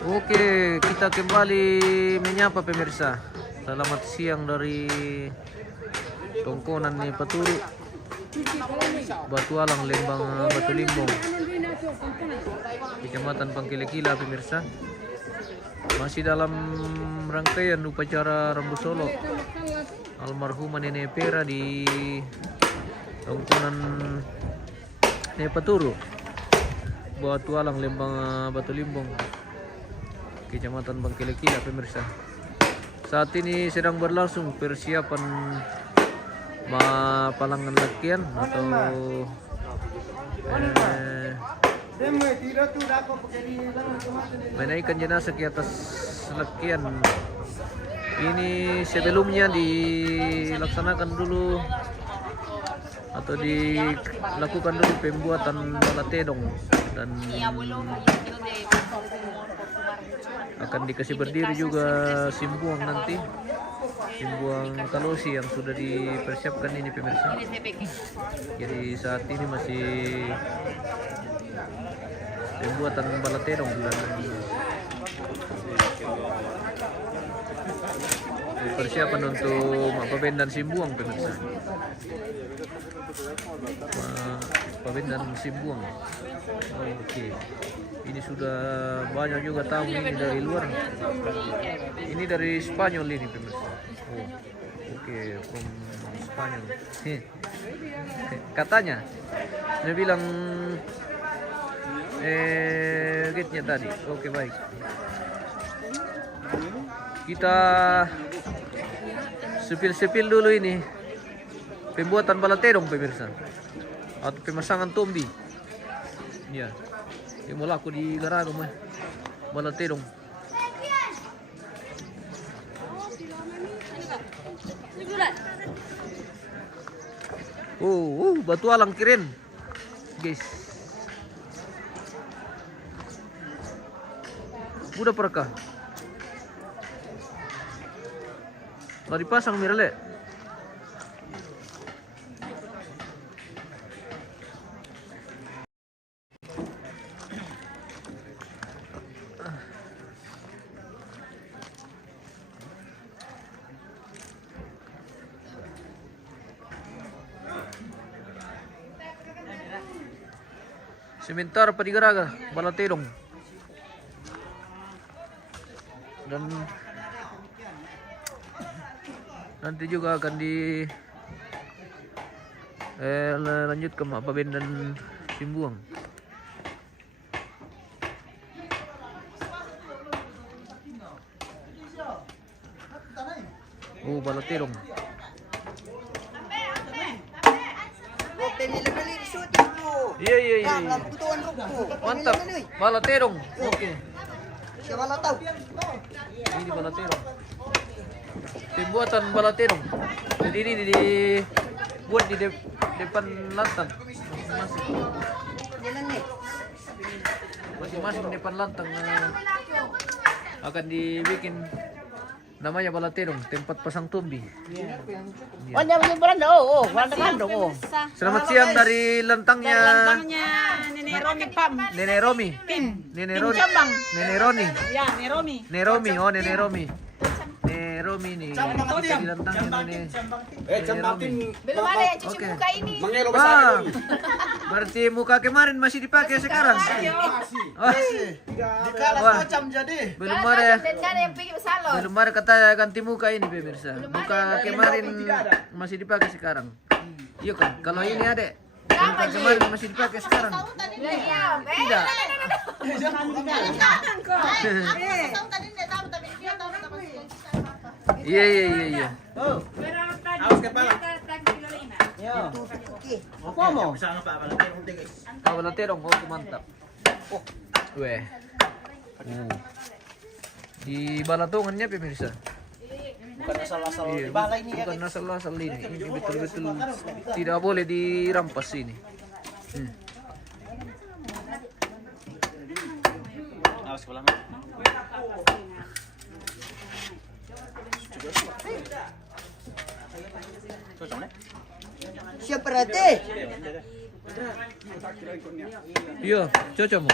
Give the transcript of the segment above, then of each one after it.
Oke, kita kembali menyapa pemirsa. Selamat siang dari Tongkonan nih Paturu, Batualang, Lembang, Batu Limbong, Kecamatan Pangkilekila pemirsa. Masih dalam rangkaian upacara Rambu Solo almarhumah Nenek Pera di Tongkonan nih Paturu, Batualang, Lembang, Batu Limbong, Kecamatan Pangkilekila pemirsa. Saat ini sedang berlangsung persiapan palangan lakian atau menaikkan jenazah ke atas lakian. Ini sebelumnya dilaksanakan dulu atau dilakukan dulu pembuatan balatedong dan akan dikasih berdiri juga simbuang nanti, simbuang kalosi yang sudah dipersiapkan ini pemirsa. Jadi saat ini masih pembuatan balatedong dan persiapan untuk pabendan simbuang pemirsa. Pabendan simbuang. Oke. Ini sudah banyak juga tamu ini dari luar. Ini dari Spanyol ini pemirsa. Oh, oke, from Spanyol. Katanya, dia bilang gate-nya tadi. Oke, baik. Kita sepil dulu ini pembuatan balatedong pemirsa atau pemasangan tombi. Ya. Yang mau laku di Garado mah balatedong. Batualang keren, guys. Udah perkah. Nggak dipasang mirale. Sebentar pa digaraga balatedong. Dan nanti juga akan lanjut ke pabendan simbuang. Balatedong. Iya. Mantap. Balatedong. Oke. Ini balatedong. Pembuatan balatedong. Jadi ini dibuat di depan lantang. Masing-masing depan lantang akan dibikin namanya balatedong, tempat pasang tombi. Selamat siang dari lantangnya Nenek Romi Pam. Nenek Romi. Nenek Romi. Nenek Roni. Ya, Nenek Romi. Nenek Romi, Nenek Romi. Nenek Romi nih. Di lantangnya Nenek. Belum ada yang cuci muka ini. Berarti muka kemarin masih dipakai sekarang. Belum ada. Belum ada kata ganti muka ini pemirsa. Muka kemarin masih dipakai sekarang. Iya kan? Kalau ini ada. Muka kemarin masih dipakai sekarang. Tidak. Iya. Awas kepala. Balatedong, mantap. Weh. Di balatongannya pemirsa. Bukan asal-asal Iya, di balai ini ya. bukan asal-asal ini. Ini betul-betul tidak boleh dirampas ini. Awas kepala. Siapa berarti? Iya, cocok mo.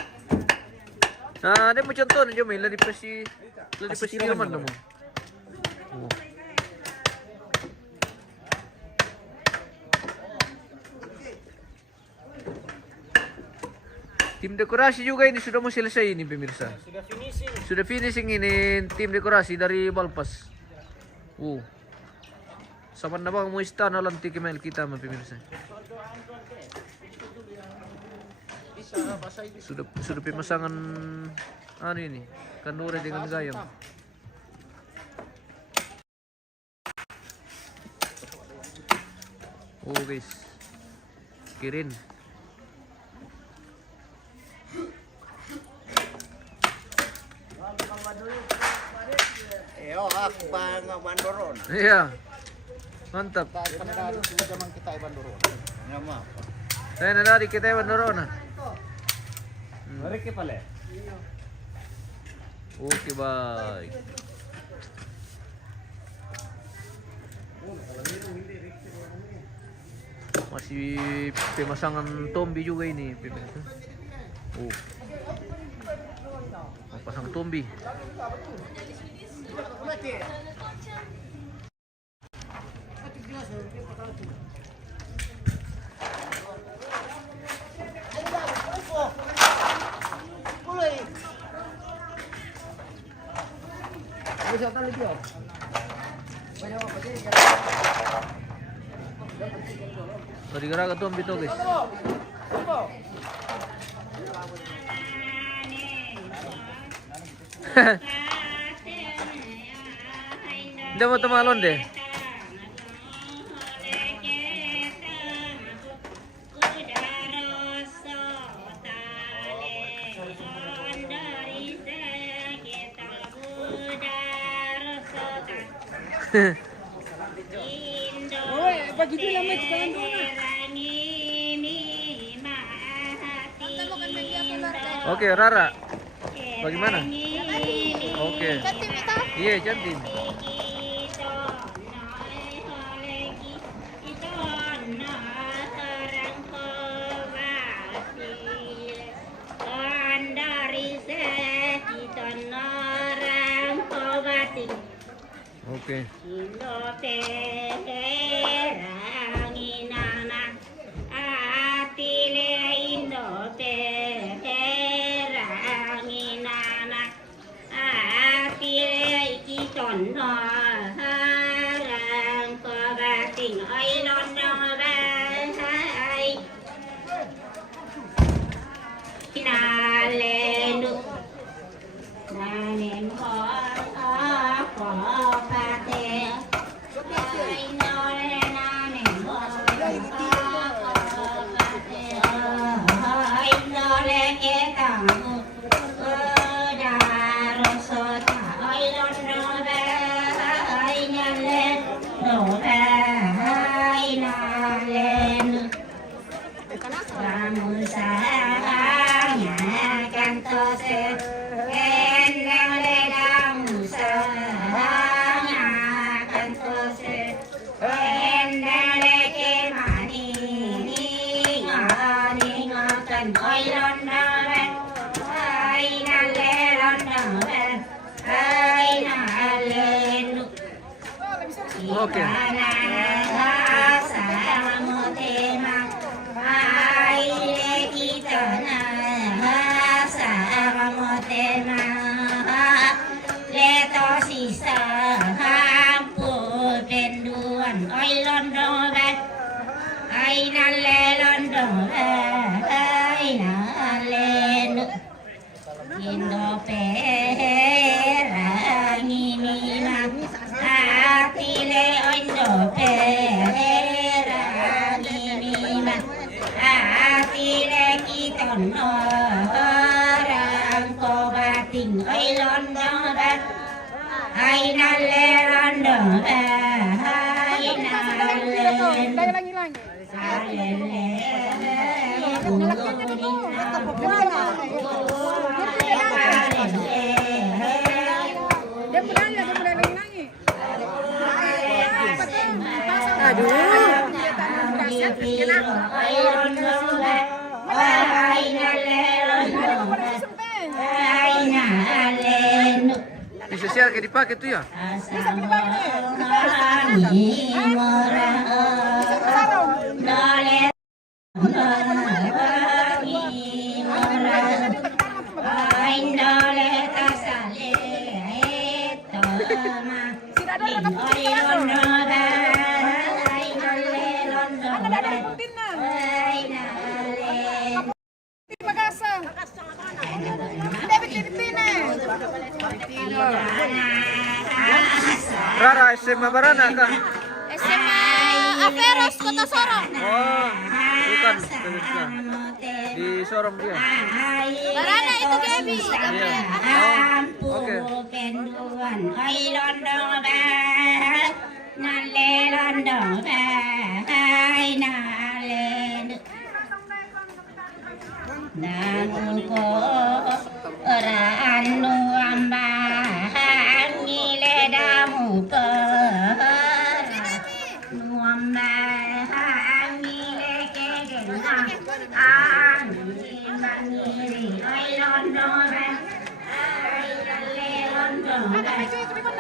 Nah, dia mau contoh aja main lah di pesi Jerman dong. Oh. Tim dekorasi juga ini sudah mau selesai ini pemirsa. Sudah finishing. Sudah finishing ini tim dekorasi dari Balpas. Saban na bang mo istana lanti kemail kita mah pemirsa. Sudah pemasangan ini kanure dengan gayam. Oh guys, kirin. Aku Bandoron. Iya, mantap. Zaman kita Bandoron. Nama apa? Saya nari kita Bandorona. Mari ke pale. Oke baik. Masih pemasangan tombi juga ini pemirsa. Pasang tombi. Tadi gara tombi tuh guys. Dia mau temalon deh. Bagi dia lama di tangan Oke, Rara. Bagaimana? Oke. Iya, cantik. Oke. Oke. bisa share kayak dipakai tuh ya. Rara SMA Barana kah? SMA Averos Kota Sorong. Oh, bukan pemirsa. Di Sorong dia. Barana itu Gaby. Iya. Oh, oke. Namun ko orang nuambang ngile damu ko nuambang ngile kegena ang ngiri ay londo ay dale londo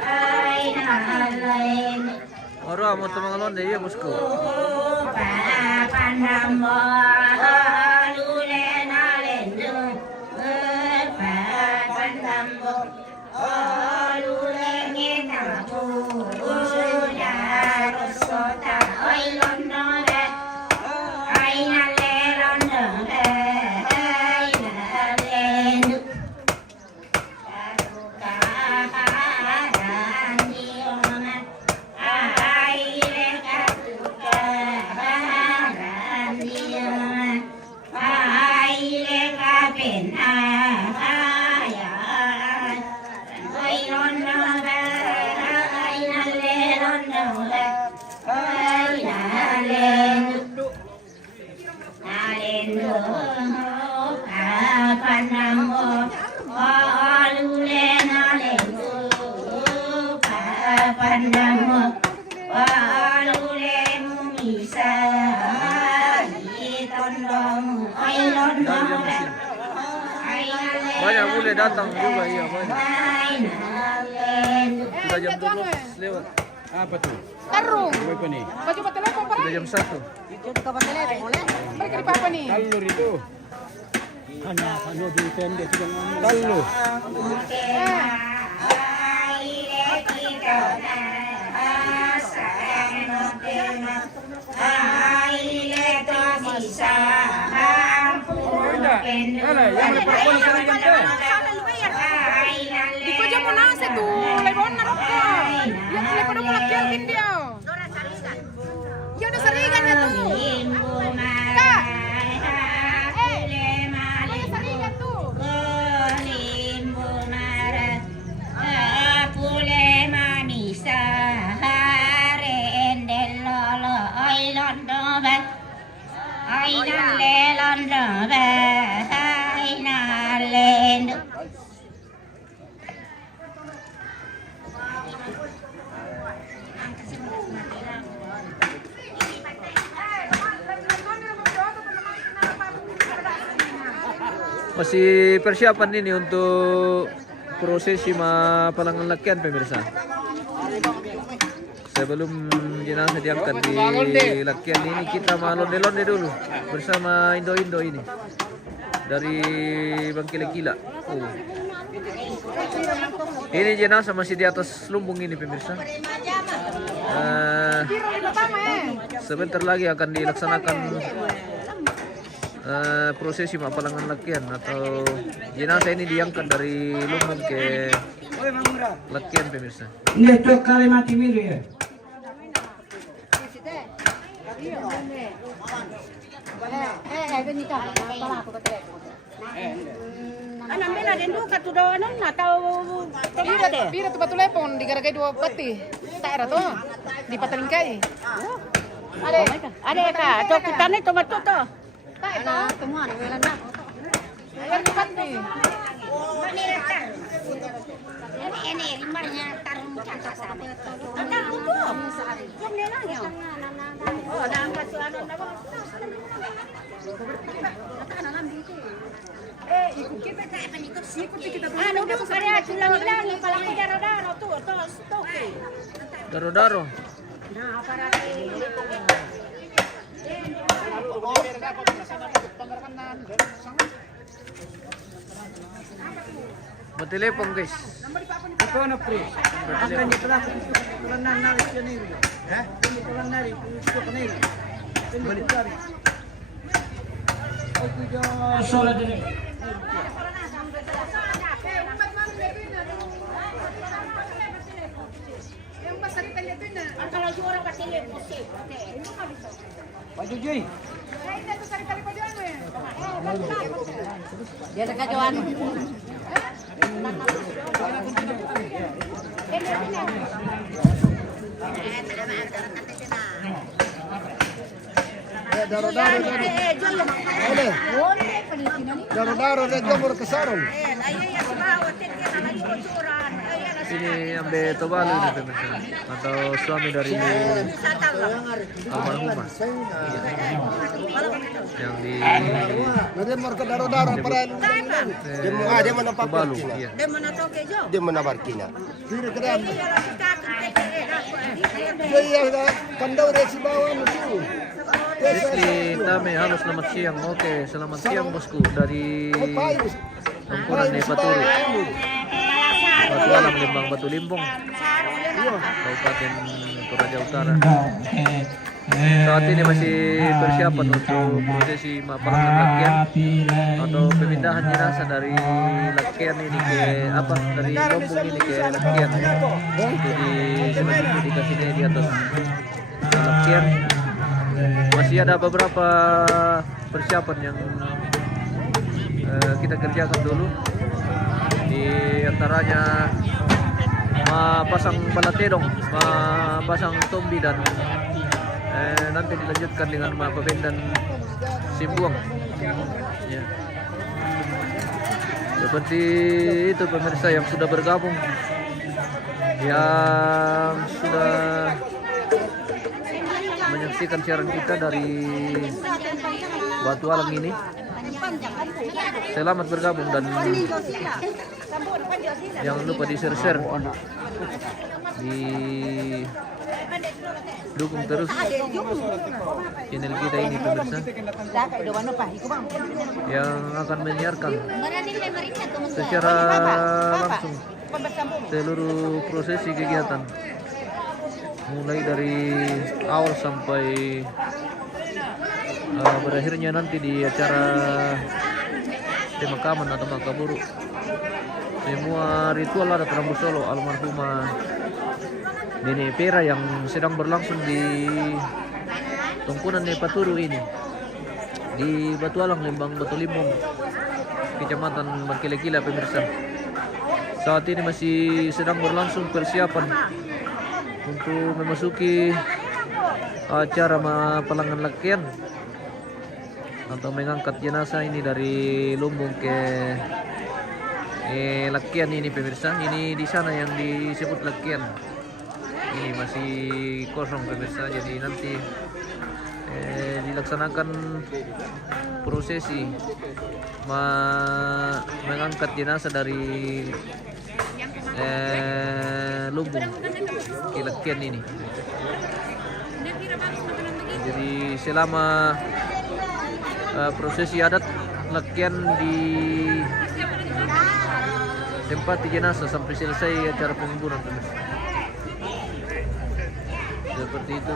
ay nalain Ora mau teman londe ya bosku. Panamo Banyak boleh datang juga iya banyak. Sudah jam 12 lewat. Apa tuh? Karung. Apa nih? Baju buat telepon Sudah pernah? jam 1. Mereka di papa nih. Talur itu. Hanya di pendek sudah ngomong. Talur. Di ko dyan mo na sa tu. Lebon na rin ko. Yung lebon mo lang yan dia. Yung nasarigan na tu. Ka! Ano nasarigan tu? Masih persiapan ini untuk prosesi palangan lakian pemirsa. Sebelum jenazah diangkat di lakian ini kita londe-londe dulu bersama Indo-Indo ini dari Bangkile Kila. Oh. Ini jenazah masih di atas lumbung ini pemirsa. Sebentar lagi akan dilaksanakan prosesi palangan lakian atau jenazah ini diangkat dari lumbung ke lakian pemirsa. Neto kali mati miru ya. Anak mena dendu katudawanan atau Pira tu batu lepon digaragai dua peti. Tak ada tu. Di patalingkai. ada ka to kitane to matu to. Tak ada. Semua ada welan nak. Ayo cepat ni. Ini limarnya tarung cantik sahabat. Ada kudu. Yang nela ya. Oh, dah kasuanan dah. Ano doon kaya tulang-ilang palaki daro-daro tuh stoke. Daro-daro. Matelefon guys. Ito na pre. Akan di pala tulang na nari Janeiro. Hindi tulang nari gusto ko nari. Balik dari. Aku dah solat ini. Kalau juara patilin musik. Pak Juji. Dia dekat Joan. Daro-daro na jomor kesarong. Ini ambil Tobalo ini pemirsa, atau suami dari almarhumah yang di Jomor ke daro-daro para dia mana Tobalo, papakina. iya. Dia mana barkina. Kira kira. Dia kandau resi bawah itu. Rizky Tame, halo selamat siang. Oke, selamat siang bosku dari Tongkonan Nepaturi, Batu Alam, Lembang Batu Limbong, Kabupaten Toraja Utara. Saat ini masih persiapan untuk prosesi mapalangan lakian atau pemindahan jenazah dari lakian ini ke dari Lombong ini ke lakian. Itu selanjutnya dikasih di atas lakian. Masih ada beberapa persiapan yang kita kerjakan dulu. Di antaranya pasang balatedong, pasang tombi, dan nanti dilanjutkan dengan pabendan simbuang. Ya. Seperti itu pemirsa yang sudah bergabung, yang sudah menyaksikan siaran kita dari Batu Alam ini. Selamat bergabung dan jangan lupa di share, di dukung terus channel kita ini pemirsa yang akan menyiarkan secara langsung seluruh prosesi kegiatan mulai dari awal sampai berakhirnya nanti di acara pemakaman atau makaburu. Semua ritual adat Rambu Solo almarhumah Nenek Pera yang sedang berlangsung di Tongkonan Nepaturu ini, di Batu Alang, Lembang Batu Limbong, Kecamatan Mangkilekila pemirsa. Saat ini masih sedang berlangsung persiapan untuk memasuki acara mapalangan lakian atau mengangkat jenazah ini dari Lumbung ke lakian ini pemirsa. Ini di sana yang disebut lakian. Ini masih kosong pemirsa, jadi nanti dilaksanakan prosesi mengangkat jenazah dari Lumbung ke lakian ini. Jadi selama prosesi adat lakian di tempat jenazah sampai selesai acara penguburan pemirsa. Seperti itu.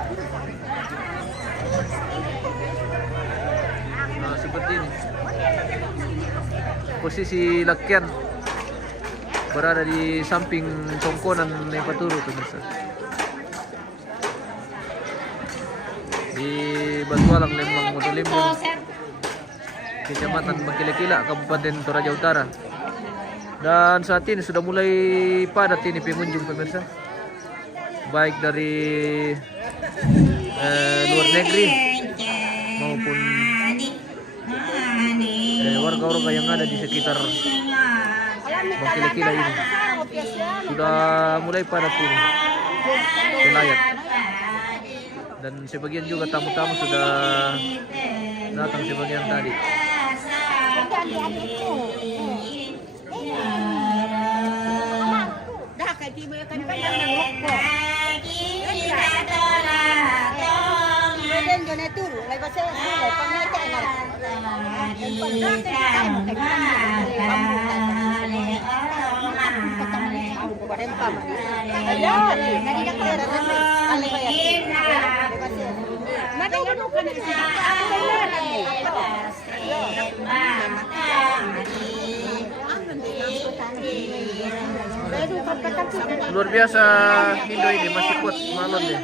Nah, seperti ini posisi lakian berada di samping Tongkonan Nepaturu pemirsa, di Batu Alang, Lembang Batu Limbong, Kecamatan Mangkilekila, Kabupaten Toraja Utara. Dan saat ini sudah mulai padat ini pengunjung pemirsa, baik dari luar negeri maupun warga-warga yang ada di sekitar Mangkilekila ini. Sudah mulai padat ini pelayat, dan sebagian juga tamu-tamu sudah datang sebagian tadi. Luar biasa Indo ini, masih kuat malon deh.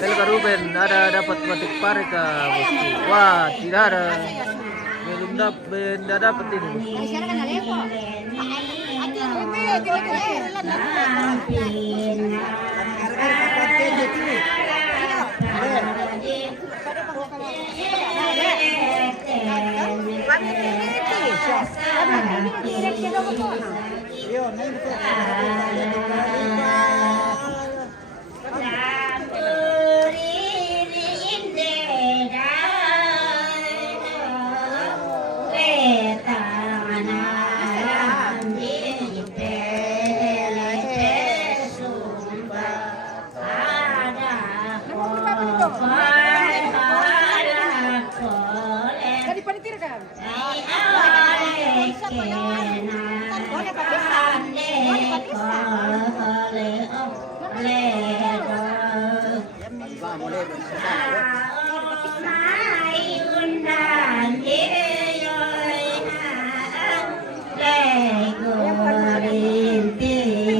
Elka Ruben ada dapat batik pare ke bosku. Wah, tidak ada. Belum dapat ini.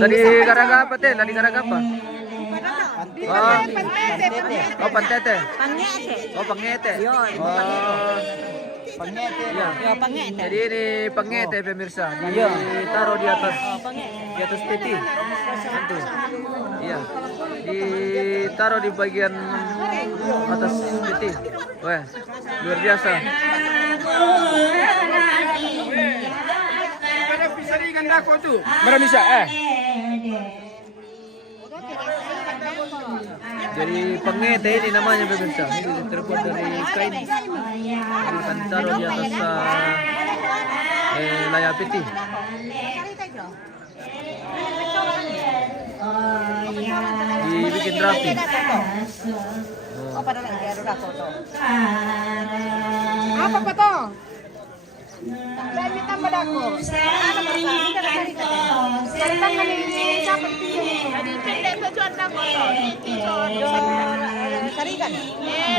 Tadi garaga apa teh? Tadi garaga apa? Oh, pantete. Oh, pangete. Oh, Pangete. iya. Jadi ini pangete pemirsa. Ditaruh di atas peti. Nanti. Iya. Ditaruh di bagian atas peti. Wah, luar biasa. Mana bisa Jadi pengete ini namanya pemirsa. Ini terbuat dari kain. Akan taruh di atas layar peti. Dibikin rapi. Apa foto? Dami tambah dako. Ano ba sa kita na sarita? Sarita nga ni sa pagtiyo. Adi pende pa juan na ko to. Sarita.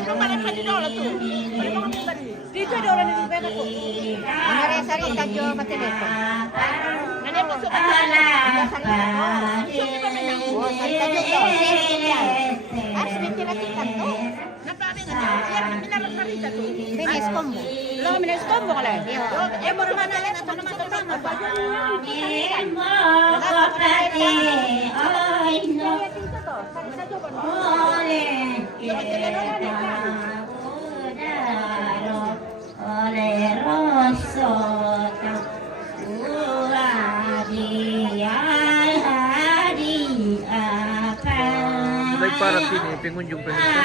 Rumah na pati dola tu. Dito dola ni pera ko. Ngare sarita jo matelepo. Ngane po sa sarita. Sarita ko. Sarita jo. Ars mentira to. Napabi nga. Yan minala sarita to. Finish combo. Lo minus combo kala. Mo naman na lang ito naman tama. Baik para sini pengunjung pemirsa.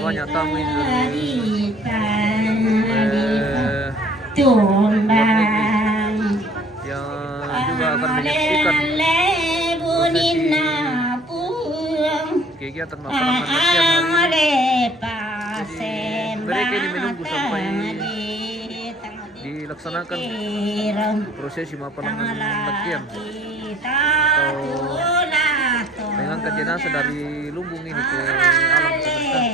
Banyak tamu ini dari yang juga akan menyaksikan kegiatan masyarakat siang hari ini. Jadi mereka ini menunggu sampai dilaksanakan prosesi mapalangan latihan atau mengangkat jenazah dari lumbung ini ke alam semesta.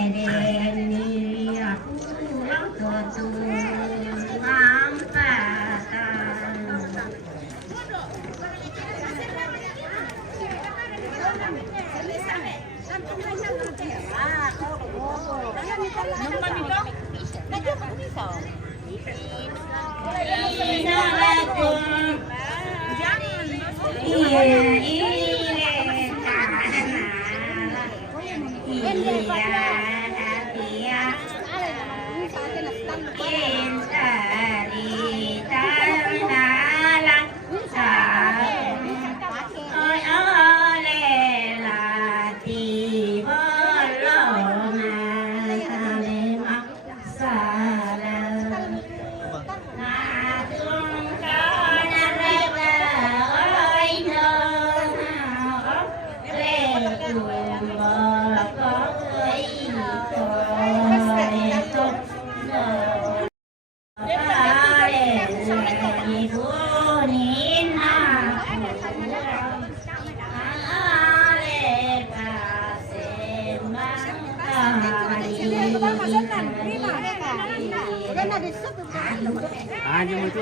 Hanya itu.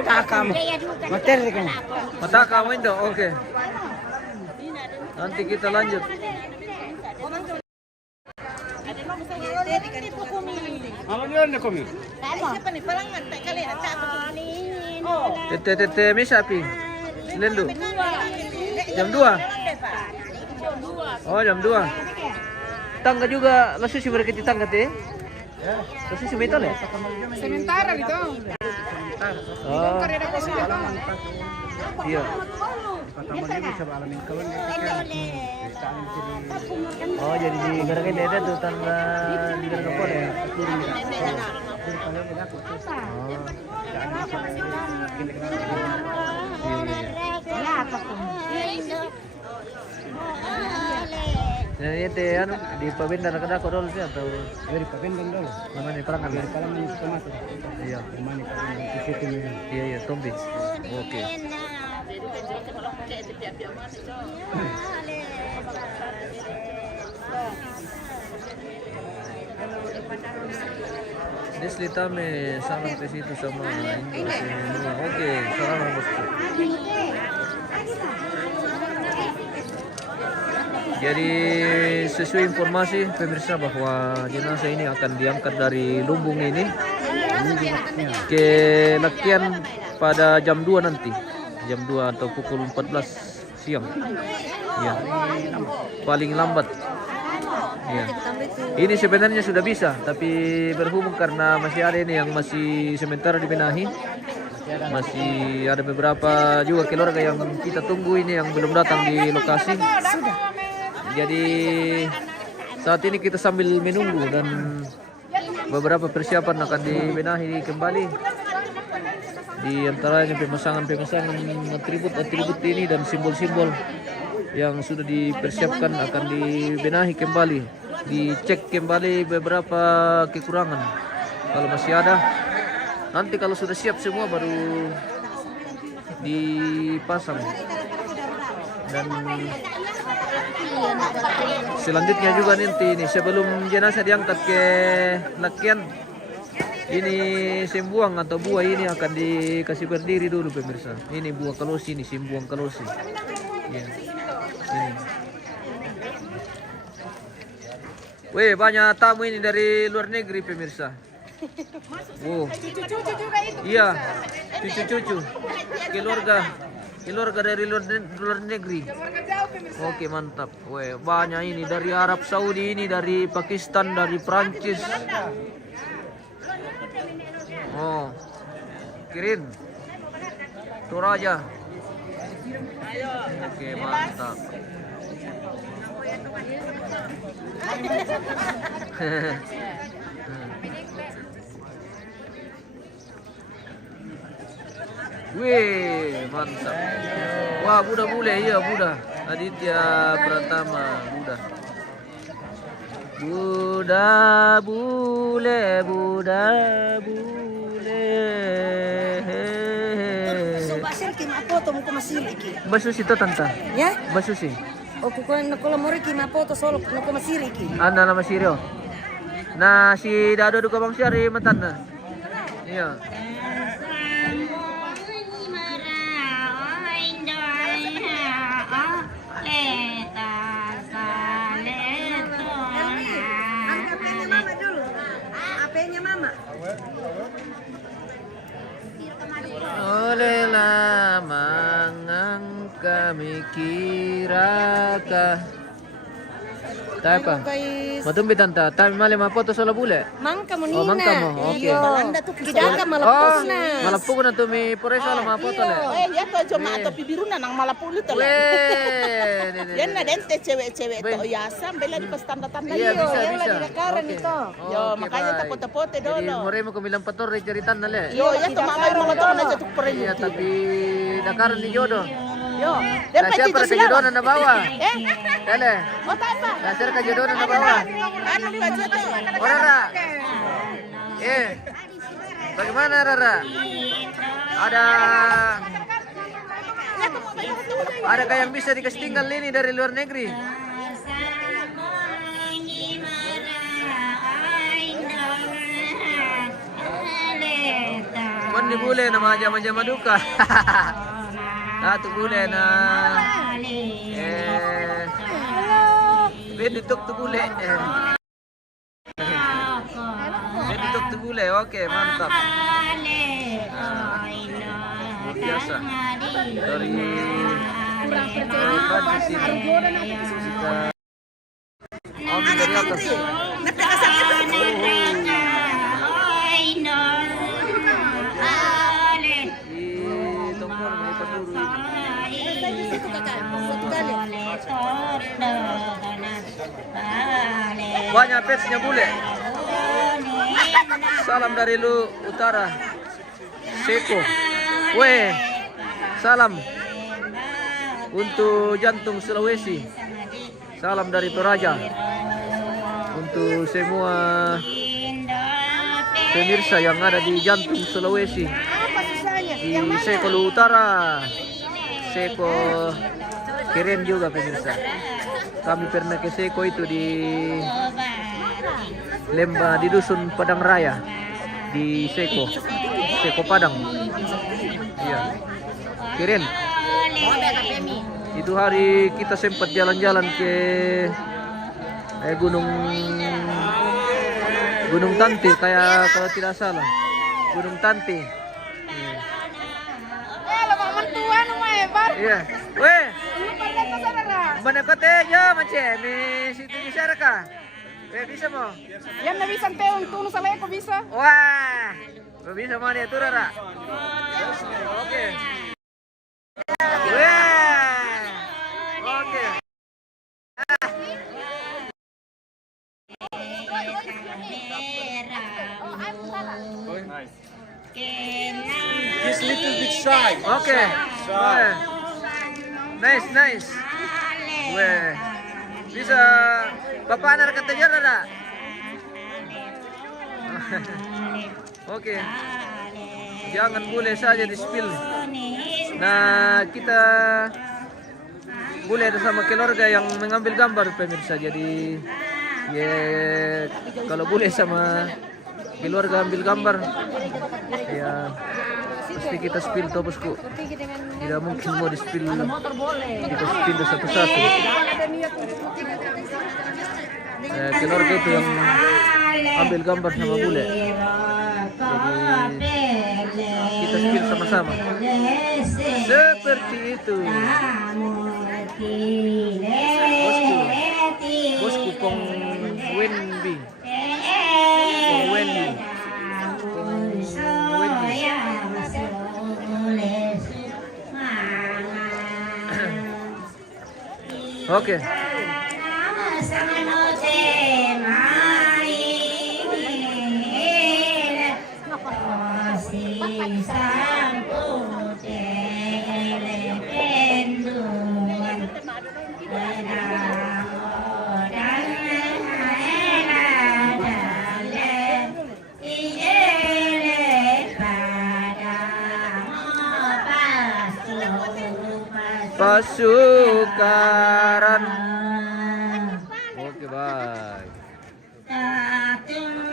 Kamu. Materi kan. Mata kamu itu, oke. Nanti kita lanjut. Kalau dia nak komi. Tete misa pi. Lendu. Jam 2. Oh, jam 2. Tangga juga langsung sih mereka ditangga teh. Langsung sih metal ya? Sementara gitu. Oh. Iya. Oh, jadi di gara-gara dia ada tuh tangga di gara pol ya. Nah, ini teh anu di pabendar kada ko dulu sih atau Dari pabendang dulu. mana di perang Dari ada? kalangan itu masuk. Iya. Mana di situ ni. Iya iya Tombi. Oke. Deslitame salam ke situ sama ini. Oke, salam bosku. Jadi sesuai informasi pemirsa bahwa jenazah ini akan diangkat dari lumbung ini ke Lakian pada jam 2 nanti. Jam 2 atau pukul 14 siang. Ya. Paling lambat. Ya. Ini sebenarnya sudah bisa, tapi berhubung karena masih ada ini yang masih sementara dibenahi. Masih ada beberapa juga keluarga yang kita tunggu ini yang belum datang di lokasi. Jadi saat ini kita sambil menunggu dan beberapa persiapan akan dibenahi kembali. Di antaranya pemasangan atribut ini dan simbol-simbol yang sudah dipersiapkan akan dibenahi kembali, dicek kembali beberapa kekurangan. Kalau masih ada, nanti kalau sudah siap semua baru dipasang. Dan selanjutnya juga nanti ini sebelum jenazah diangkat ke Lakian, ini sembuang atau buah ini akan dikasih berdiri dulu pemirsa. Ini buah kalosi, ini sembuang kalosi. Ya. Ini. Weh, banyak tamu ini dari luar negeri pemirsa. Wow. Iya, cucu-cucu, keluarga dari luar negeri. Oke, mantap. Weh, banyak ini dari Arab Saudi, ini dari Pakistan, dari Prancis. Oh, kirim Toraja. Oke, mantap. Wih, mantap. Wah, Buddha bule, iya Buddha. Aditya Pratama, Buddha. Buddha bule, Buddha bule. So basir ki mapoto mo ko masili ki. Basusi to tanta. Ya? Basusi. O ko na ko lamori ki mapoto solo na ko masiri ki. Ana nama Sirio. Na si Dado duka bang siari matanda. Iya. Oleh lamangang kami kiraka. Apa? Matumbi tanta, tami male mapoto sola bule. Mangka mo Oh, mangka mo. Oke. Gidaka malapos na. Malapog na tumi pore sola mapoto le. Ya to cuma atau pibiruna nang malapuli to. Weh. Yan na dente cewek-cewek to ya bela di pas tanda-tanda Iya, bisa, yan bisa. lagi nakaran Oke. ito. Yo, Oke, makanya bye. tapote-tapote Jadi dolo. more mo kumilang patore ceritan na le. Yo, ya to mamay mga to na jatuh pare. Iya, tapi dakaran ni jodoh. Yo, dan Nah, pa siapa dito ka sila. jodoh na bawa? Eh? Kale. O tama. Nasir ka jodoh na bawa? Ano pa dito? Ora Ra. Bagaimana Rara? Ada yang bisa dikasih tinggal ini dari luar negeri? Mandi bule na majama-jama duka. Atu bule na Benditok tu bule. Benditok tu bule. Oke, mantap. Luar biasa. Dari Banci sini. Kita ambil dari atas. Banyak petsnya bule. Salam dari lu utara. Seko. Weh. Salam untuk jantung Sulawesi. Salam dari Toraja. Untuk semua pemirsa yang ada di jantung Sulawesi. Di Seko lu utara. Seko keren juga pemirsa. Kami pernah ke Seko itu di Lembah di Dusun Padang Raya di Seko Padang. Iya, keren. Itu hari kita sempat jalan-jalan ke Gunung Tante kayak kalau tidak salah Gunung Tante. Iya. Weh. Mana kau ya macam ni situ bisa reka? Bisa mo? Yan na bisan peong tuno sa leko bisa. Wah. Bisa mo dia turun ra? Oke. Wah. Oke. Just little bit shy. Oke. Nice. Weh. Bisa Bapak anak kata ada? Oke. Jangan boleh saja di spill. Nah, kita boleh ada sama keluarga yang mengambil gambar pemirsa. Jadi ya kalau boleh sama keluarga ambil gambar ya pasti kita spill toh bosku. Tidak mungkin mau di spill. Kita spill satu-satu. Keluarga itu yang ambil gambar sama bule. Jadi kita spill sama-sama. Seperti itu. Bosku Kong Wendy. Oke. Pasukaran. Oke, bye.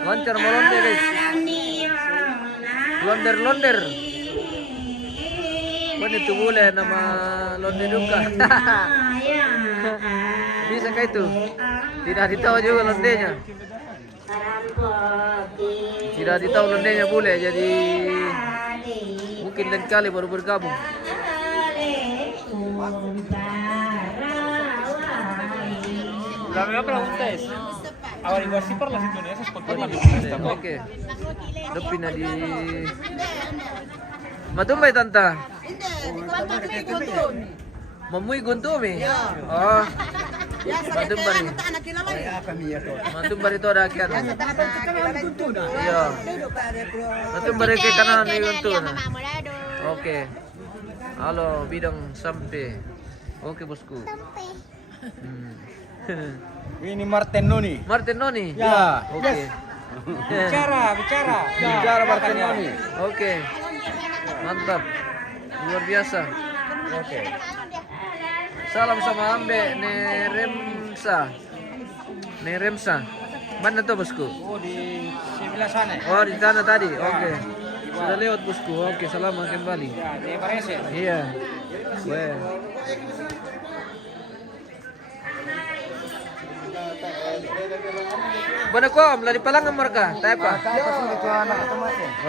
Lancar melonde guys. Londer. Mana itu boleh nama londe duka. Bisa kah itu? Tidak ditahu juga londenya. Tidak ditahu londenya boleh. Jadi mungkin lain kali baru bergabung. La meva pregunta és, averiguar si per les sintonías es pot parlar més també. Oke. Dopina di Matumbay tanta. Mamui guntumi. Oh. Matumbari. Matumbari to ada kian. Iya. Matumbari ke kanan ni guntuna. Oke. Halo, bidang sampai. Oke, bosku. Ini Martin Noni. Ya. Oke. Bicara Martin Noni. Oke. Mantap. Luar biasa. Oke. Salam sama Ambe Neremsa. Mana tuh bosku? Oh di sebelah sana. Oh di sana tadi. Oke. Sudah lewat bosku. Oke, selamat kembali. Ya, te parece. Iya. Weh. Mana kom? Lari palang mereka. Tapa.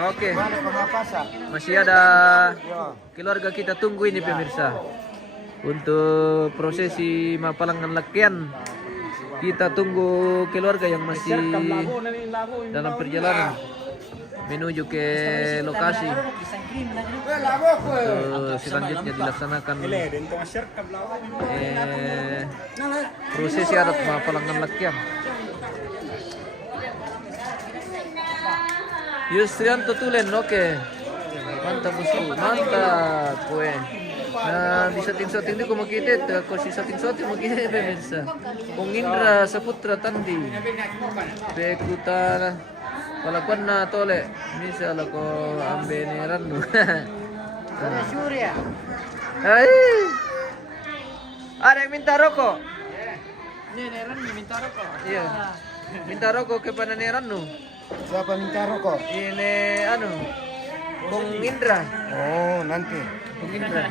Oke. Masih ada keluarga kita tunggu ini pemirsa. Untuk prosesi mapalangan lakian kita tunggu keluarga yang masih dalam perjalanan menuju ke lokasi. Selanjutnya dilaksanakan prosesi adat mapalangan lakian. Yusrianto Tulen, oke. Mantap bosku, mantap. Kue. Nah, di setting-setting ini kung makita, kung si setting-setting makita pemirsa. Kung Indra Saputra Tandi. Pekuta palakuan na tole. Misal ako ambe ni Ranu. Surya. Ay. Ada yang minta rokok? Ini Ranu minta rokok. Iya. Minta rokok kepada ni Ranu. Siapa minta rokok? Ini anu. Kung Indra. Oh, nanti. Kung Indra.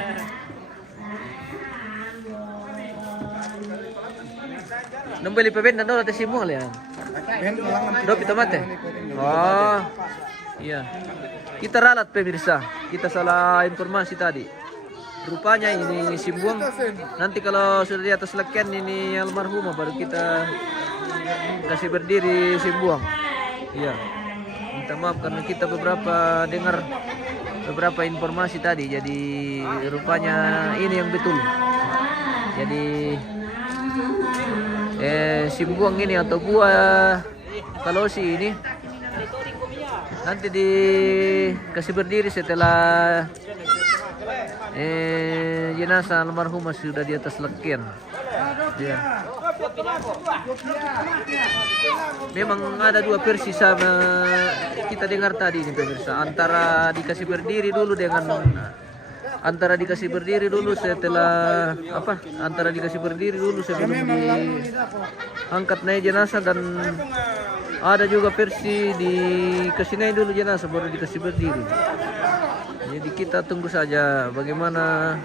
Nambali pa ben nando natin simul ya. Dopi tomate. Oh. Iya. Kita ralat pemirsa. Kita salah informasi tadi. Rupanya ini Simbuang. Nanti kalau sudah di atas lakian ini almarhumah baru kita kasih berdiri Simbuang. Iya. Minta maaf karena kita beberapa dengar beberapa informasi tadi. Jadi rupanya ini yang betul. Jadi Simbuang ini atau buah Kalosi ini nanti dikasih berdiri setelah jenazah almarhumah sudah di atas lekian. Ya. Memang ada dua versi sama kita dengar tadi ini pemirsa. Antara dikasih berdiri dulu setelah apa? Antara dikasih berdiri dulu sebelum diangkat naik jenazah, dan ada juga versi dikasih naik dulu jenazah baru dikasih berdiri. Jadi kita tunggu saja bagaimana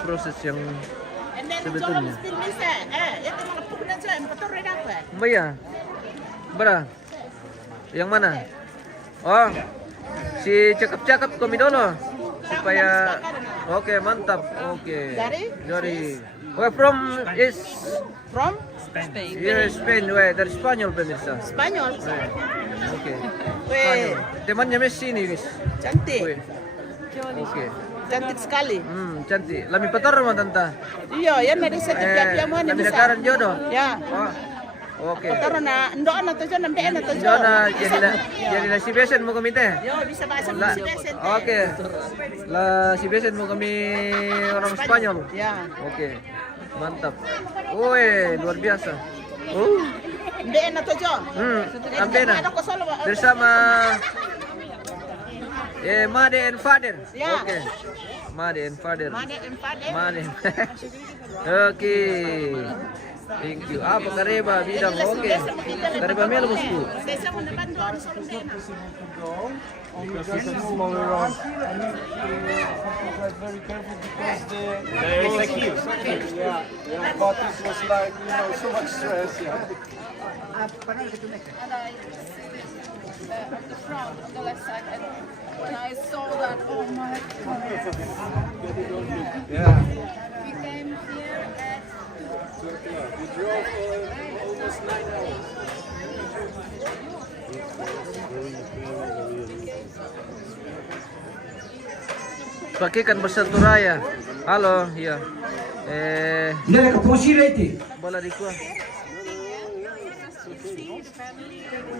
proses yang sebetulnya. Mbak ya, Bra, yang mana? Oh, si cakep-cakep komi dulu supaya oke, mantap. Oke. Dari where from is From Spain, dari Spanyol pemirsa. Spanyol. Oke. Weh, Temannya Messi nih, guys. cantik. Weh. Oke. Cantik sekali. Cantik. Lami patar rumah tante. Iya, ya may sa tiap mo ni Lami bisa. nakaran jodoh. Ya. Oh. Oke. Pataro na ndoon na to dyan, nambian na to dyan. Jona jadi na si Besen mo komite. Yo, bisa bahasa La, Besen. oke. Si Besen mo kami orang Spanyol. Ya. Oke. Mantap. Woi, luar biasa. Nambian na to dyan. Ambena. Ano ko solo ba? Bersama Made and Father. Ya. Oke. Made and Father. Made and Father. Made. Oke. Thank you. Apa kareba bidang? Oke. Kareba melo bosku. Desa mo naman doon sa Lucena. It's like here. But this was like, so much stress. At the front, on the left side, and when I saw that, oh my God. Yeah. We came here at We drove almost 9 hours. Pakikan bersatu raya. Halo, iya. Bola di kuah.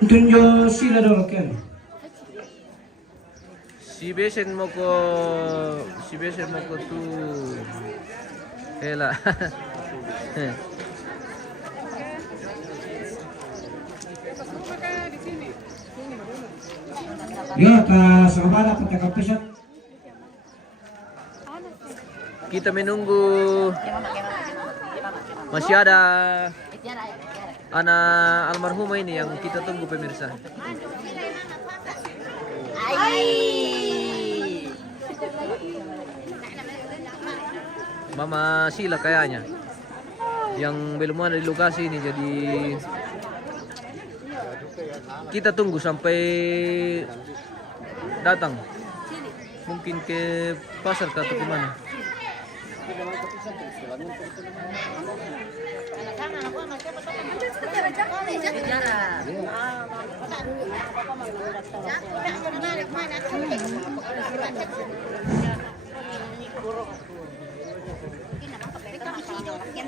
Tunjo sila dulu kan. Si besen mo ko tu. Hela. Ya, sa kabala pagkakapisat. Kita menunggu. Masih ada anak almarhumah ini yang kita tunggu pemirsa. Mama Sila kayaknya yang belum ada di lokasi ini, jadi kita tunggu sampai datang, mungkin ke pasar atau kemana.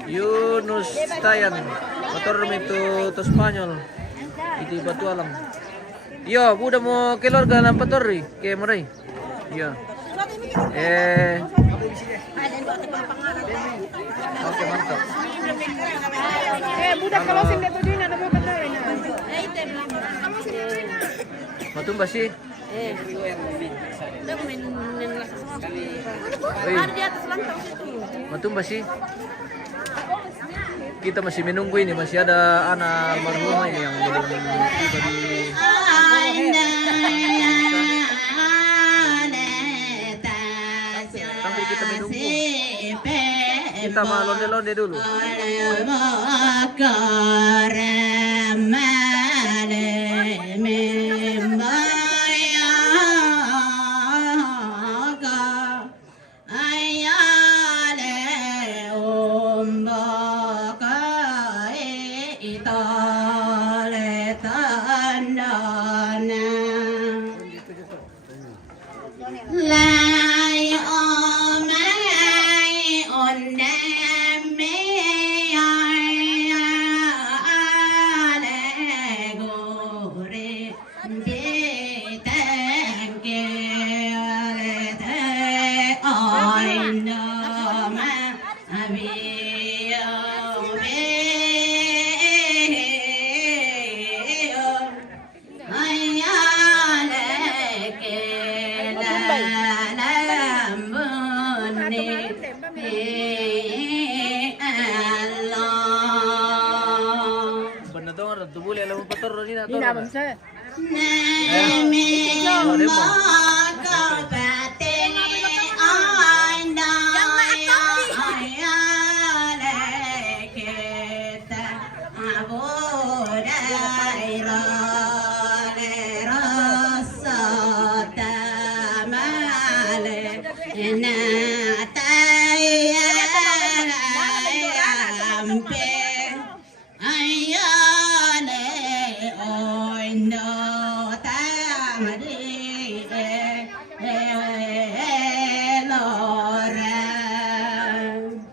Yunus Tayan, motor itu Spanyol, itu Batu Alam. Yo, udah mau keluarga dalam motor ke Marai. Iya. Oke, mantap. Budak kalau sing depo dina ada mau ketahui na. Matumba sih. Ada di atas lantai situ. Matumba sih. Kita masih menunggu ini, masih ada anak almarhumah ini yang belum tiba di. Sampai kita menunggu. Kita mau londe-londe dulu.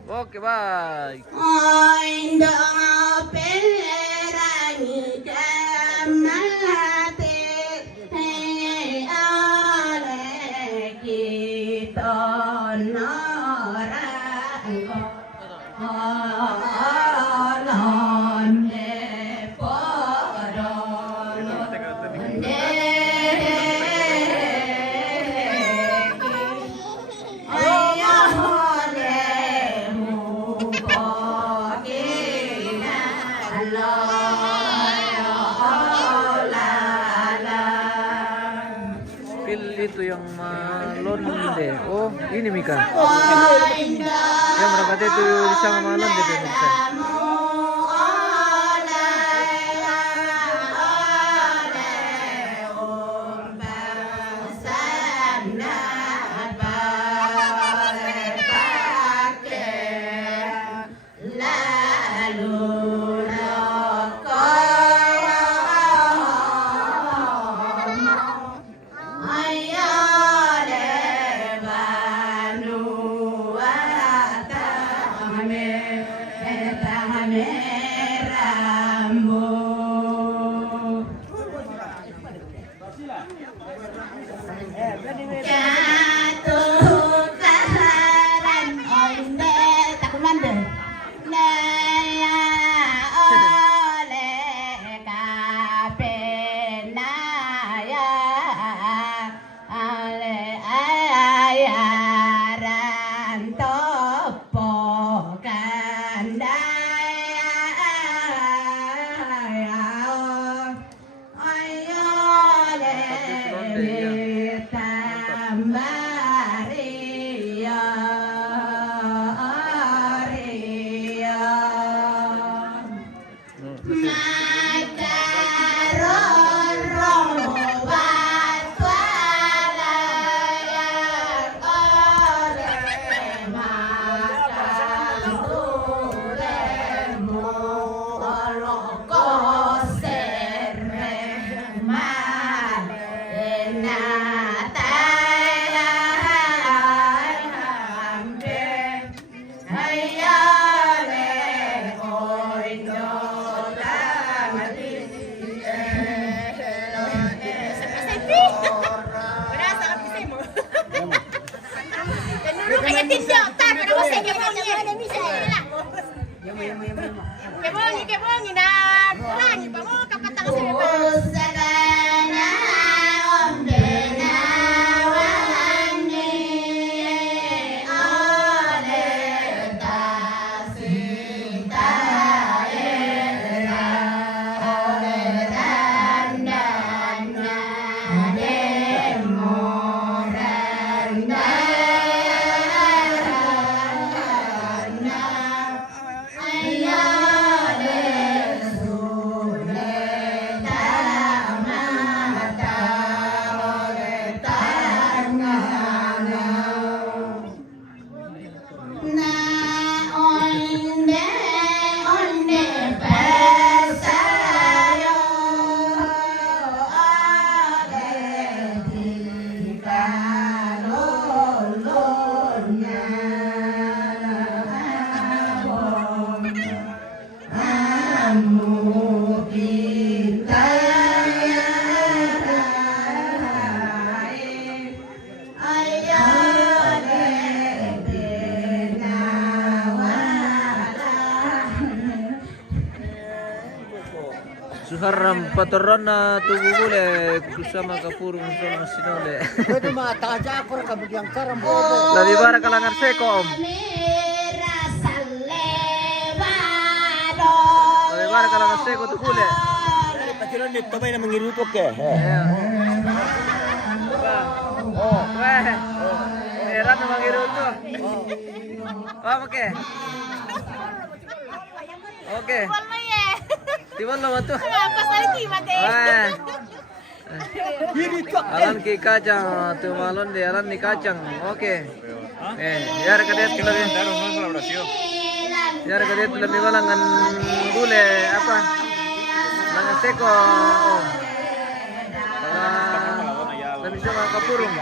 Oke, baik. Itu yang Malonde. Oh, ini Mika. Yang berangkat itu sama Malonde itu Mika. Suharam patorona tubuh boleh kusama kapurung sama sinole. Pwede mataja ako ka bigyang karam bobo. Lebih bara kalangan seko om. Lebih bara kalangan seko tu boleh. Patiran ni tabay na mangirutok ke. Oh, weh. Meran na mangiruto. Oh, oke. Oke. Timan lo tu. Alan ki kacang tu malon de alan ni kacang. Oke. Biar kadet lebih. Biar kadet lebih balangan gule apa? Langan seko. Oh. Lebih sama kapurung.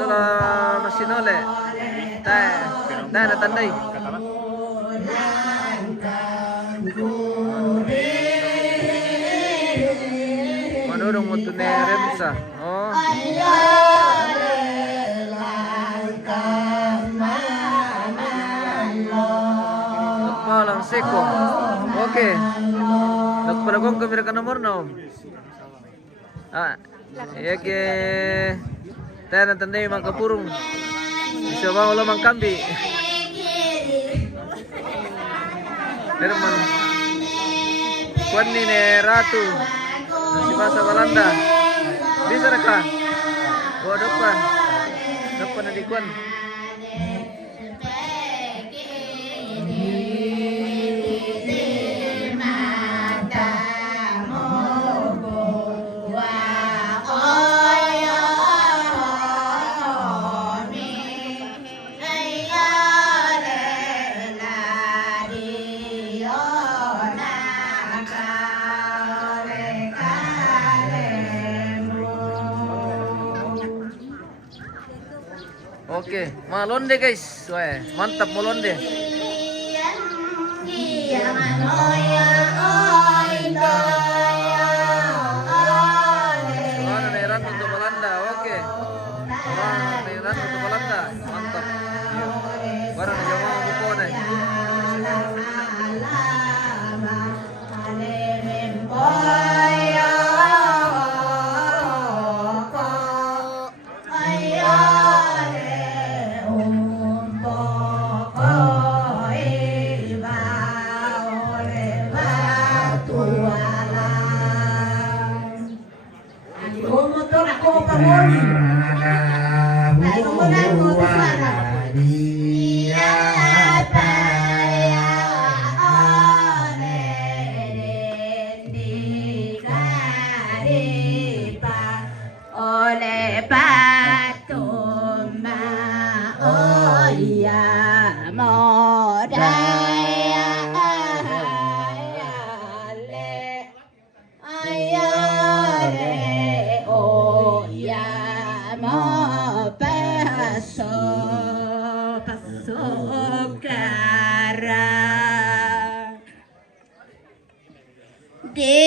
Salah masinole. Dah na tandai. Manurung mo to ne remsa. Oh. Nagpalang seko. Okay. Nagpalagong kamera ka nomor na om. Iya ke tayo natanda yung mga kapurong isa ba wala mang kambi pero man kuwan ni Ratu si Masa Walanda bisa na ka o dapat na di kuwan Oke, malonde guys, wah mantap malonde. Mana neran untuk Belanda, oke. Mana neran untuk Belanda, mantap. Barang jamaah buku nih. Oleh batu iya modaya ayale oh ya mo paso kara di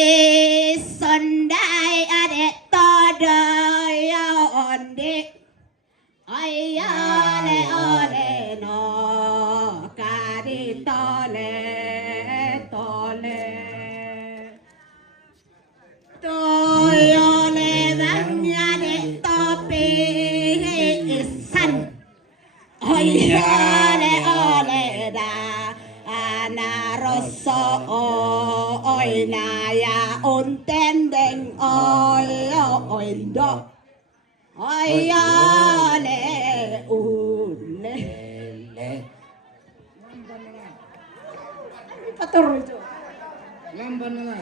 sondai ade todo ya onde ayale ole no kari tole ole bangnya de topi isan. Oi ole da ana rosso oi na ya untendeng oi do. Oi ole ule. Patur itu. Lamban na.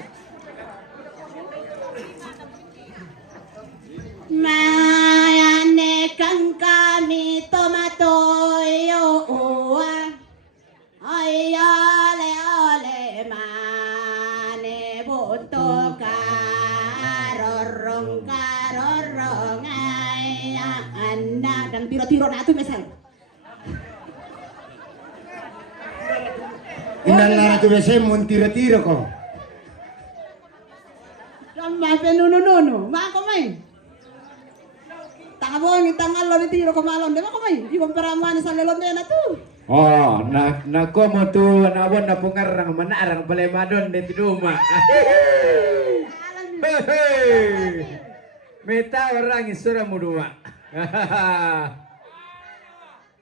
Mayane kang kami tomatoyo ay ole mane buto karorong ay anak dan tiro-tiro na ito mesal. Inang lara tu biasa mun tira-tira ko. Lamba penuno ma ko may. Tangabong itangal lo tiro ko malon de ma ko may. Ibang peraman sa lelon na tu. Oh, na ko mo tu nawon na pungarang manarang balay madon di rumah. Meta orang isura mo dua.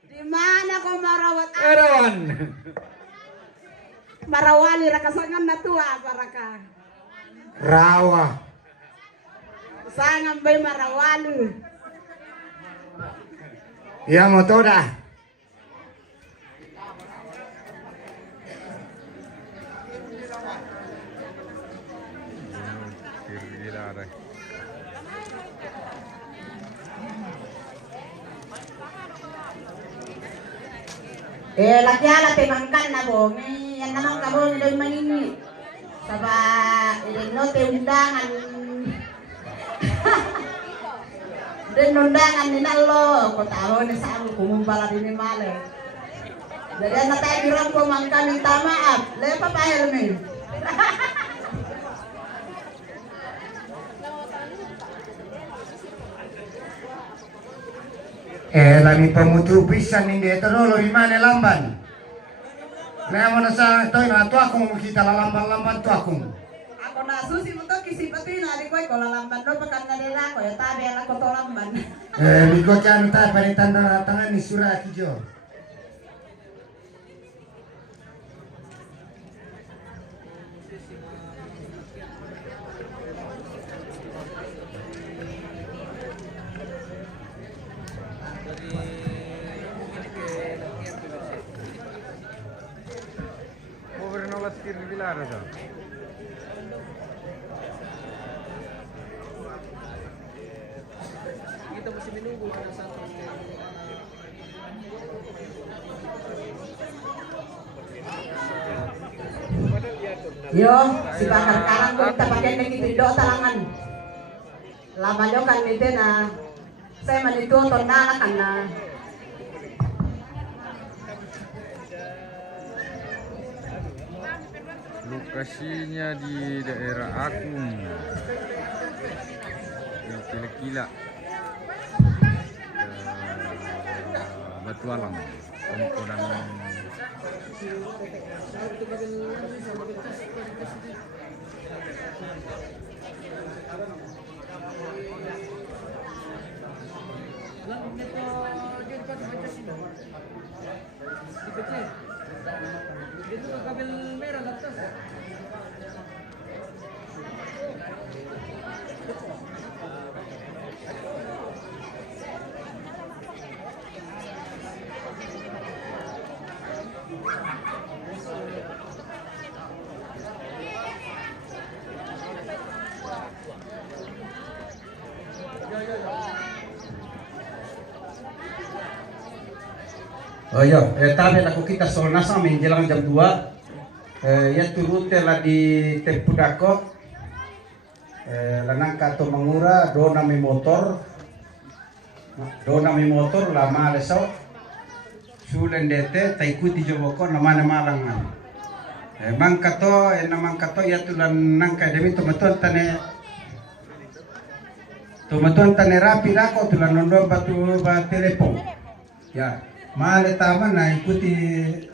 Di mana ko marawat? Arawan. Marawali rakasangan na tua para ka. Rawa. Sangan bay marawali. Ya mo toda. Laki ala temangkan na bo. Yan naman ka bo niloy manini. Saba ilinote undangan. Dan undangan ni nalo ko tawo ni sabu kumumpala din ni male. Jadi na tayo bilang ko mangkan minta maaf. Lepa pa helmi. Lami pamutu pisan hindi ito rolo imane lamban. Namo na sa ito na to akong kita lamban to akong. Ako na susi mo to kisi pati na di ko lalamban do pakan na nila ko ya tabi ala ko to lamban. Miko chan ta paritan na tangan ni sura kijo. Kita masih menunggu pada saat Yo, si bakar karang ko kita pakai lagi tido talangan. Lama jo kan nite na. Saya manito to na kan na. Lokasinya di daerah Akung, di Kila-Kila, Batu Alam, komponen. itu kabel merah atas. Oh iya, tadi aku kita soal nasa menjelang jam 2. Ya turute lah di Tempudako. Lanangka to mangura dona mi motor. Dona mi motor lama leso. Sulen dete taikuti joboko namanya malangan. Mangkato namangkato ya tulan nangka demi tomaton tane. Tomaton tane rapi lako tulan nondo batu ba telepon. Ya. Male taman na ikuti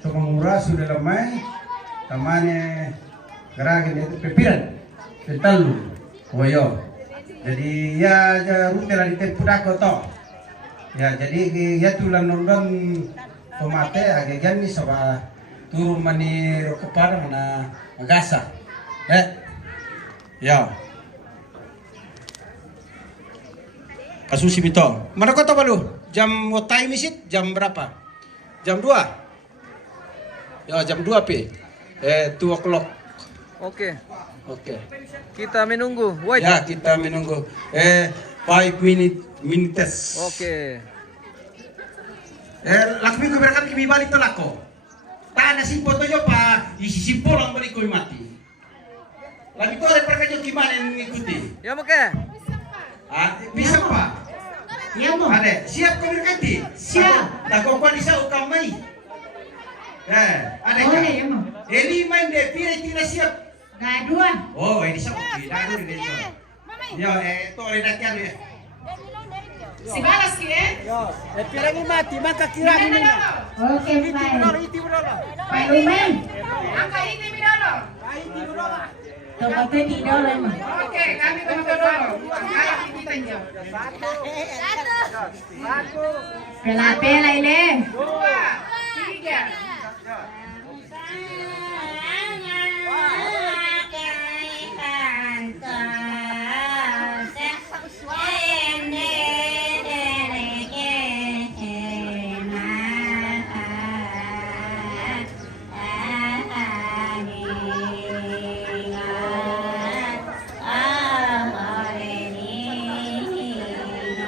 Tomangura sudah lamai tamane garage itu pepiran petalu koyo Jadi ya rute lah di tempo dako to. Ya jadi ya tulan nonton tomate agegan ni soba turun mani kepada mana agasa. Ya. Kasusi bito. Mana kota balu? Jam what time is it? Jam berapa? Jam 2. Ya jam 2 pi. 2 o'clock. Oke. Oke. Kita menunggu. Wait. Ya kita menunggu. 5 minutes. Oke. Lakmi ko berkat kimi balik to lako. Tana simpo to yo pa isi simpo lang balik ko mati. Lagi to ada perkajo gimana yang mengikuti. Ya oke. Bisa pa? Ya mo. Ada, siap ko berkati. Siap. Tako ko di sa ukamay. Ada ka? Ya mo. Eli main de pire tira siap. Gadua. Oh, ini sa uki. Dado ni dito. Yo, to rin nakyan ya. Si balas ki Yo, pirang mati maka kirangin nila. Oke, fine. Iti mo dolo. Pak Lumen. Angka iti mo dolo. Iti mo dolo. Tomate di dolo mo. Oke, kami tomate dolo. Kaya kita nyo. Satu. Pela-pela ile. 2, 3.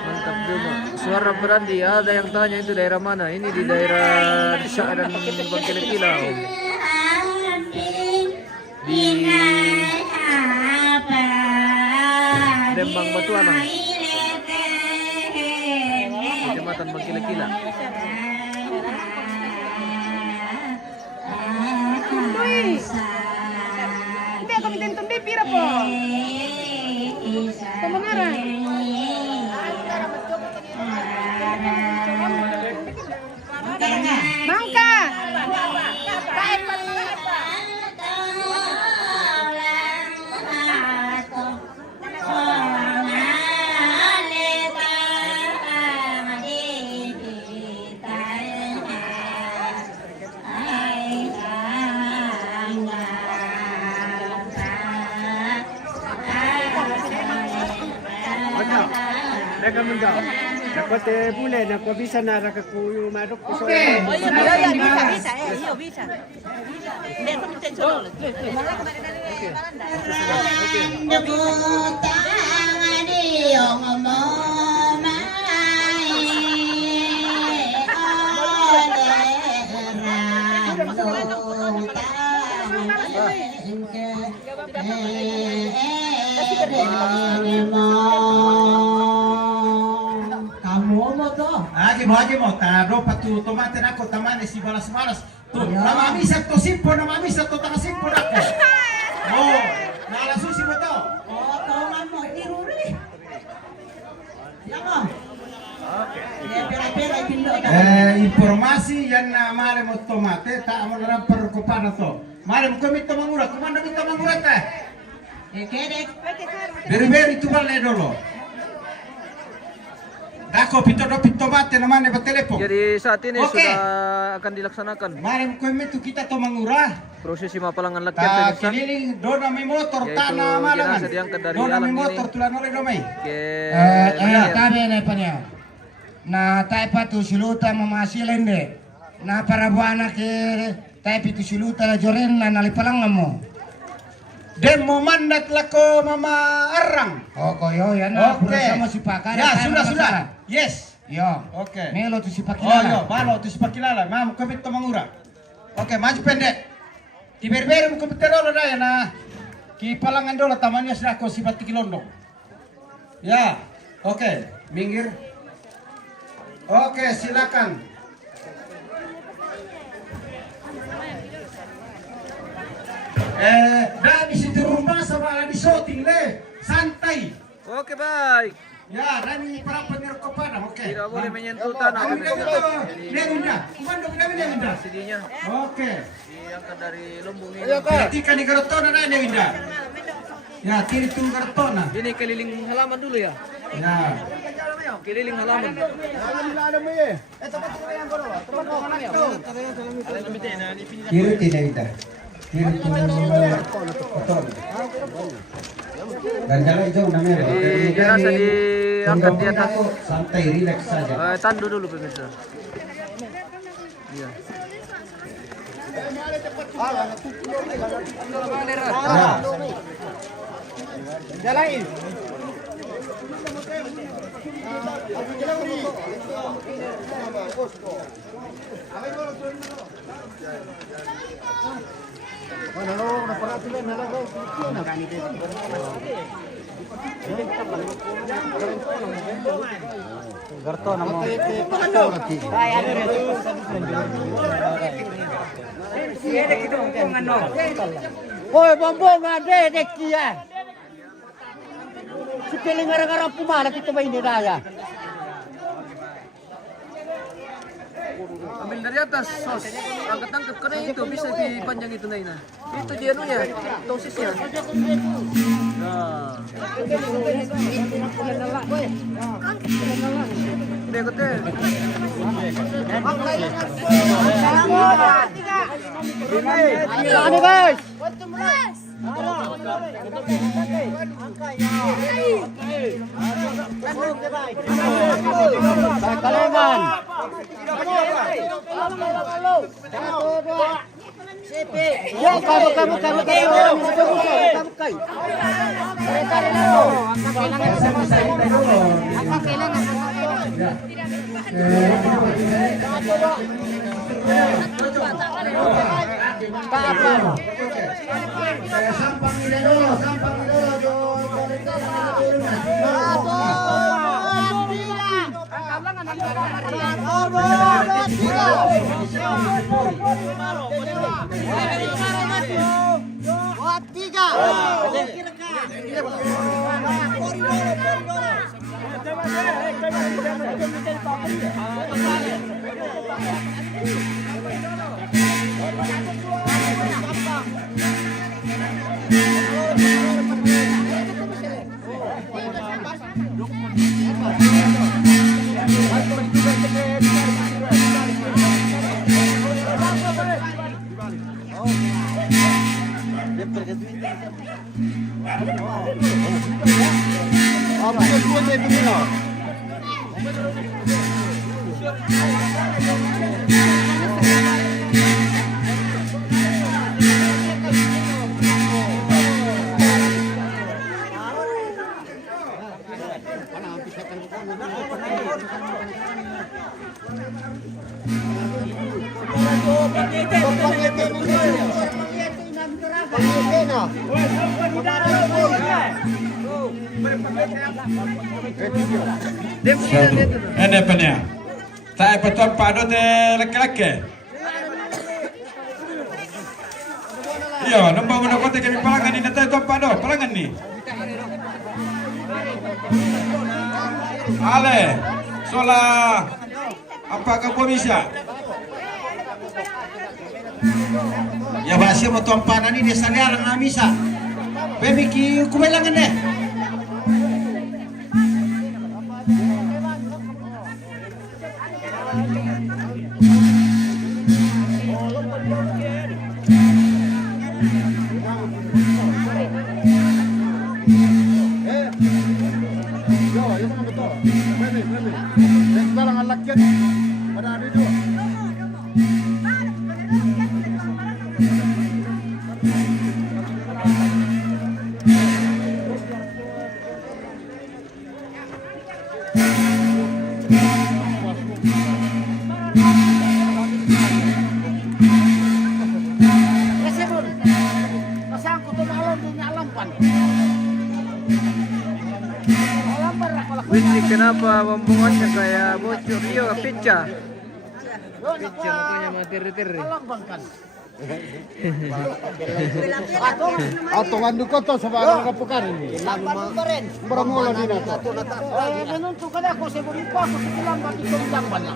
Mantap juga. Suara berandi, ada yang tanya itu daerah mana? Ini di daerah Desa dan Bangkelekila. Di Dembang Batuanang, Kecamatan Bangkelekila. Hindi ako mitentong pira po. Kebenaran. Mangka. Nakote bule na ko bisa na ra ko yung madok ko. Oke. Bisa. Iyo bisa. Hindi ako mitentong. Agi mo, tado patu tomate nako tamane si balas-balas. Tuh, nama misa to simpo, nama misa to takasimpo nako. Oh, nala susi mo to. Oh, toman mo iruri. Ya mo. Oke. Pela-pela pindo. Informasi yang male mo tomate ta mo ram perkopana to. Male mo komit to mangura, kumanda mo to mangura ta. Kede. Beri-beri tu bale dolo. Dako pito mate namanya ba telepon. Jadi saat ini Oke. sudah akan dilaksanakan Mari ko metu kita to mangura. prosesi mapalangan lakian Ta pemirsa. kililing dona mi motor Yaitu tanah malangan. jenazah diangkat dari Dona mi alam motor ini. tulan oleh domai. Ke Tabe na panya. Na taipa tu siluta mamasilende. Na para buana ke taipi tu siluta joren na nalipalang mo. Demo mandat lako mama arang. Oh koyo ya na Oke. sama si pakara. Ya sudah. Yes. Yo. Oke. Melo tu si Oh pakilala. yo, balo tu sepakilala. Mam komit to mangura. Oke, maju pendek. Di berberi mo komit dolo na ya na. Ki palangan dolo tamannya sudah ko si Bati Kilondong. Ya. Oke, minggir. Oke, silakan. Dari situ rumah sama di shooting le, santai. Oke baik. Ya, dari para penyerkopan, oke. Tidak boleh menyentuh tanah. Winda. CD-nya Oke. diangkat dari lumbung ini. Berarti kan di Garotona na Winda. Ya, kiri tu karton nah. Ini keliling halaman dulu ya. Ya. Keliling halaman. Kiri tidak kita. Kiri tu karton. Dan jalan hijau namanya. Jadi jenazah diangkat di atas. Santai, rileks saja. Tandu dulu pemirsa. Iya. Ya. Jalain. Hoy, bombong ada dekia. Sipiling ngarang-ngarang pumala kita ba ini raya. Ambil dari atas, sos. Angkat-angkat karena itu bisa dipanjang itu Naina. Itu dia anunya, tosisnya. Nah. Udah ikut deh. Ano guys? Kalengan. Yo, kamu. Sampang ini dulu. Ini punya. Tak betul padu te laki-laki. Iya, nombor guna kote kami palangan ni nanti tu padu palangan ni. Ale, sola apa kau bisa? Ya basi mo tuampanan ni desa dia lang amisa. Pemiki kumelangan deh. Ini kenapa pembuangannya kayak bocor? Iya, pecah. Pecah makanya materi-materi. Atau ngandu koto sebarang kapukan ini. Bermula di nato. Menunjuk kada ako sa bumpa ko sa kulang pati ko lang bala.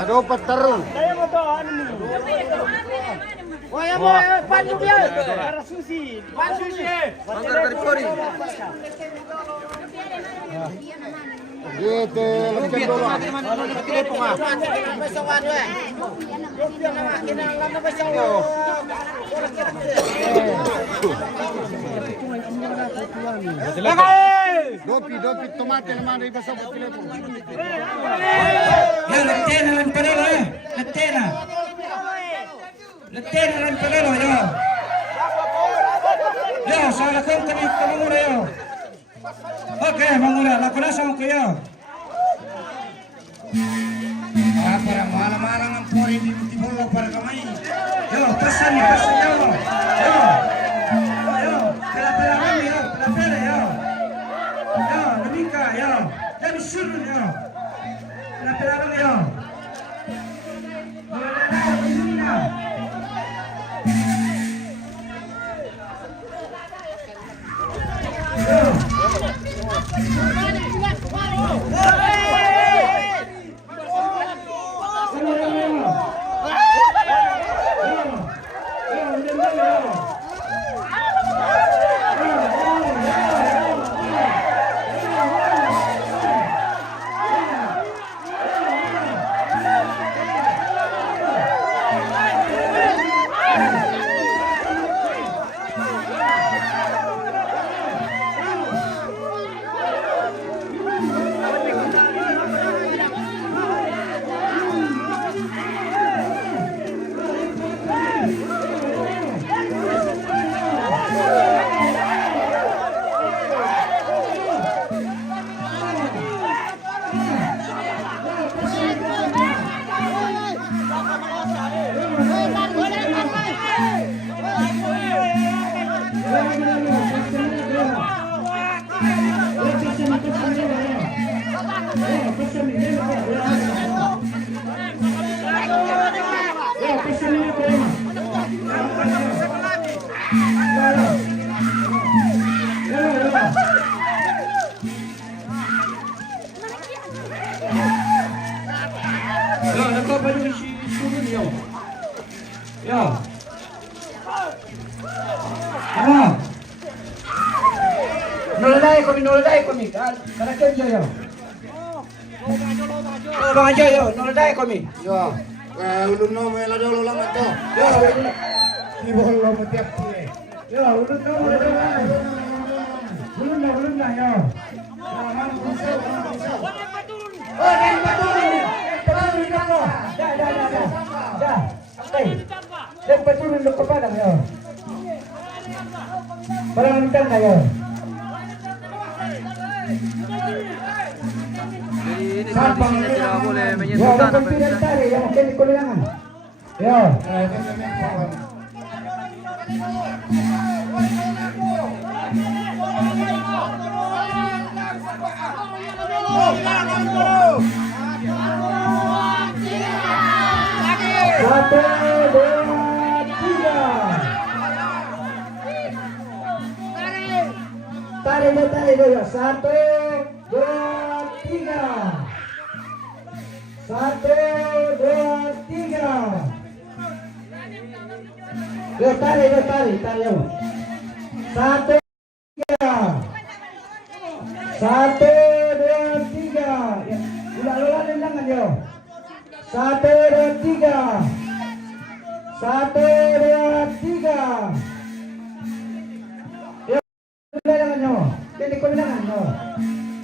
Ada opat tarung. Gitu, lebih dulu. Dopi tomate naman ay basa sa telepono. Ya, letena lang panelo ya. Letena lang panelo ya. Ya, salah kong kami mangura ya. Oke, mangura, lakonasan ko ya. Para malam-malam ang pori di Tibolo para kamay. Yo, pasan yo. Pela kami yo, pela yo. Yo, namika yo. Dami surun yo. Pela kami yo. Nolday kami. Kana kenjo yo. Oh, bang aja yo, nolday kami. Yo. Ulun no me la dolo lang ato. Yo. Ni bol lo mo tiap ni. Yo, ulun no. Ulun na yo. Oh, dan patulun. Patulun ako. Da. Okay. Dan patulun lo kepadang yo. Parang minta na yo. Ini kondisinya tidak boleh menyentuh tanah pemirsa. Yang mungkin dikuliangan. Ya. Satu, dua, tiga. Tarik ya. Satu, dua, tiga. 1, 2, 3. Yo tarik yo. 1, 3. 1, 2, 3. Ulang tangan yo. 1, 2, 3. 1, 2, 3. Yo ulang tangan yo. Jadi kulangan yo.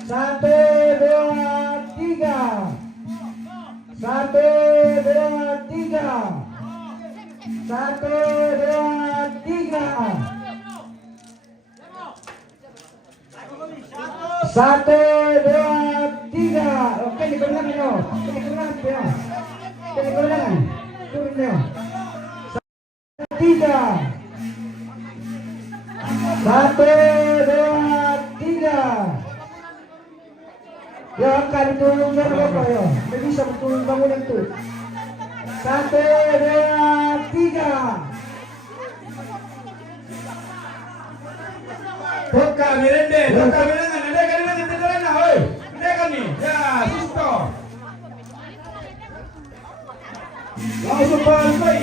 1, 2, 3. 1, 2, 3. 1, 2, 3. 1, 2, 3. Oke, dikulangan yo. Dikulangan yo. Turun yo. 3. 1, 2, 3. Ya, angkat itu jangan apa ya. Dia bisa betul bangun itu. 1, 2, 3. Toka mirende, toka mirengan, ada kan ini terkena, oi. Ada kan nih, ya, sisto. Langsung balik.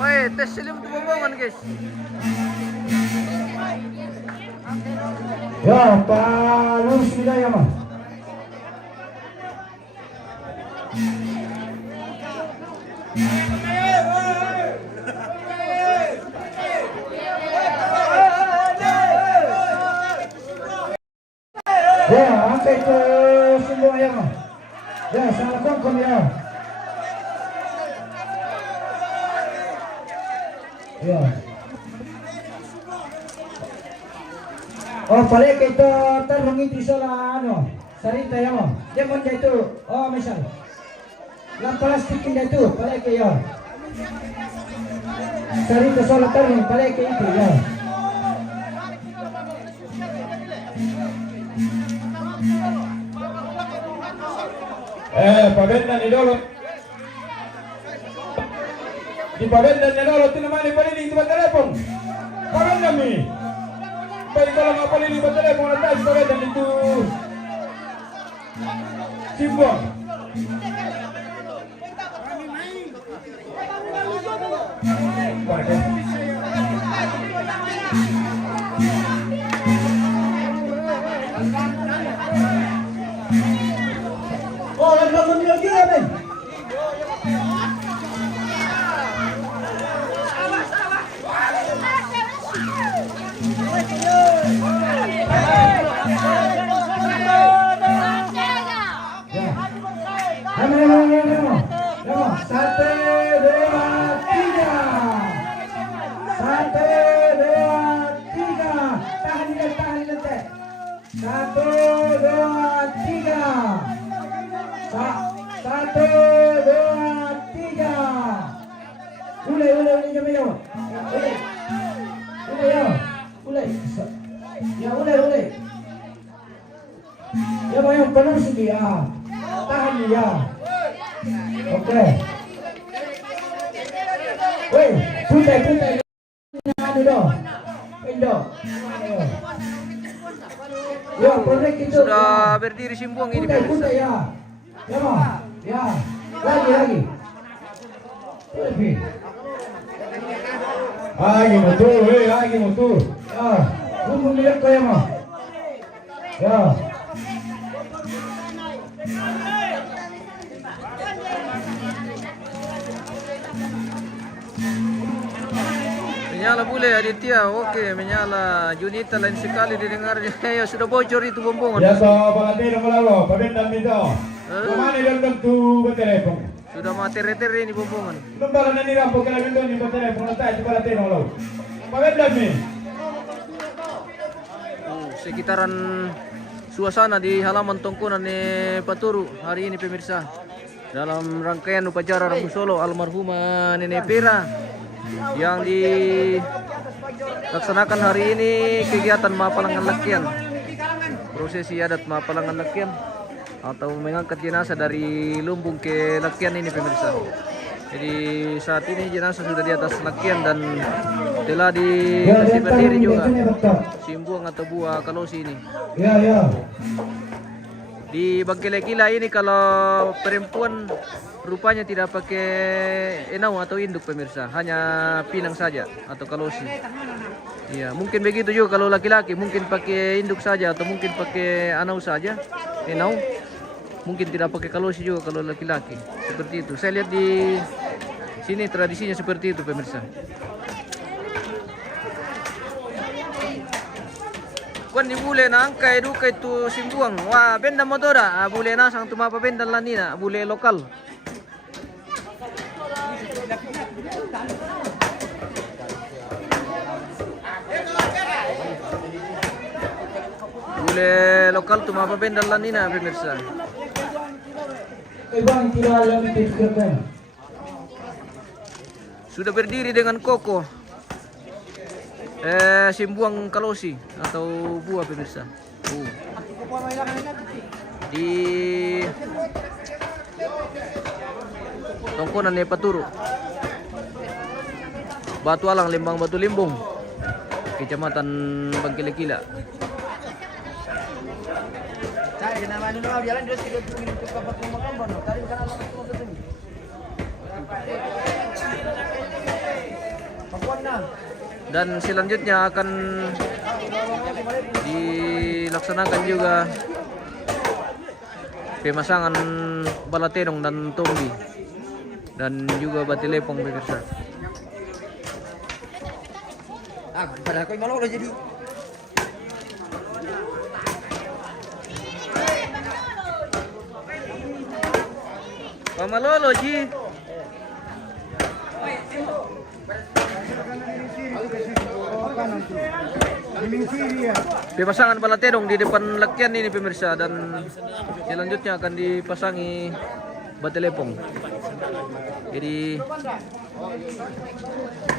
Woi, tes selim untuk bombongan guys. Ya, Pak Lurus Hidayah mah. Ya, angkat ke semua ya mah. Ya, salah kongkom ya. Ya. Oh, balik kita terhenti salah ano. Sarita ya mo. Dia mo itu. Oh, misal. Yang plastik itu balik ke ya. Sarita salah terhenti balik ke itu ya. Paganda ni Dolo. Di paganda ni Dolo tinamani paliling sa telepon. Paganda mi. Baik kalau nggak paliling sa telepon atas paganda itu. Simbol. Oh, yang bangun lagi ya, Ben. Ya mau yang penuh sih ya, tahan ya. Oke. Woi, puntai. Anu dong, Indo. Ya, proyek itu. Sudah berdiri Simbuang ini. Puntai ya. Ya mau, ya. Lagi. Lebih. Lagi mutu. Ya, bumbung lihat kaya mah. Ya. Menyala bule Aditya, oke menyala. Junita lain sekali didengarnya. Ya sudah bocor itu bombongan. Ya so pengantin melalo, pabenda minta. Kemana dan tu bertelepon. Sudah materi-materi ini bombongan. Lembaran ini rampok kena minta ni bertelepon letak di pengantin melalo. Pabenda mi. Sekitaran suasana di halaman tongkonan Paturu hari ini pemirsa. Dalam rangkaian upacara Rambu Solo almarhumah Nenek Pera yang dilaksanakan hari ini kegiatan Mapalangan Lekian, prosesi adat Mapalangan Lekian atau mengangkat jenazah dari lumbung ke Lekian ini pemirsa. Jadi saat ini jenazah sudah di atas Lekian dan telah dikasih berdiri juga Simbuang atau buah Kalosi ini. Ya. Di Bangkele-Kila ini kalau perempuan rupanya tidak pakai enau atau induk pemirsa, hanya pinang saja atau kalosi. Iya, mungkin begitu juga kalau laki-laki, mungkin pakai induk saja atau mungkin pakai anau saja, enau. mungkin tidak pakai kalosi juga kalau laki-laki. Seperti itu. Saya lihat di sini tradisinya seperti itu pemirsa. Kuan di bule na angkay du kay tu simbuang. Wah, benda motora. Bule na sang tumapa benda lanina, bule lokal. Bule lokal tumapa benda lanina pemirsa. Ibang tidak alam itu juga. Sudah berdiri dengan kokoh. Simbuang kalosi atau buah pemirsa. Di Tongkonan Nepaturu, Batu Alang, Lembang Batu Limbung, Kecamatan Bangkilekila. Dan selanjutnya akan dilaksanakan juga pemasangan balaterong dan tombi dan juga batilepong pemirsa. Pada aku malu udah jadi. Pamalolo ji. Pemasangan balaterong di depan lakian ini pemirsa, dan selanjutnya akan dipasangi batilepong. Jadi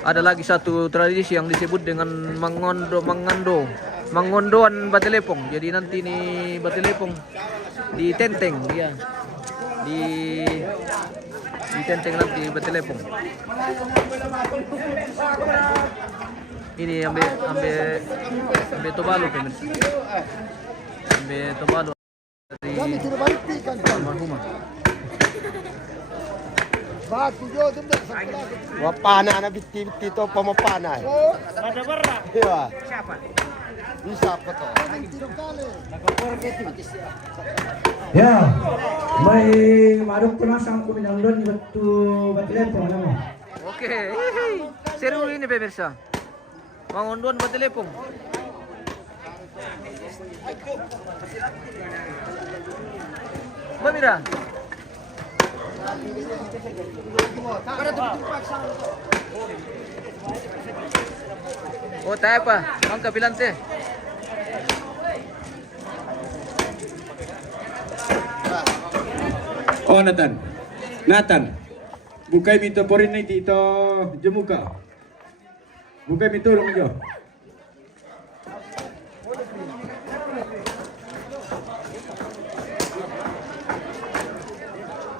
ada lagi satu tradisi yang disebut dengan mangondoan batilepong. Jadi nanti ini batilepong ditenteng ya. Ditenteng nanti batilepong. Ini ambil tobalo pemirsa. Ambil tobalo dari almarhumah. Wapana na biti to pamapana. Ada barra. Iya. Siapa? Bisa apa to? Ya, may maruk penasang ko minangdon batu batilepong namo. Oke, seru ini pemirsa. Mangondoan batilepong. Mamira. Oh, tayo pa. Ang kabilante. Oh, Nathan. Bukai mito porin na dito jemuka. Bukai mito lang jo.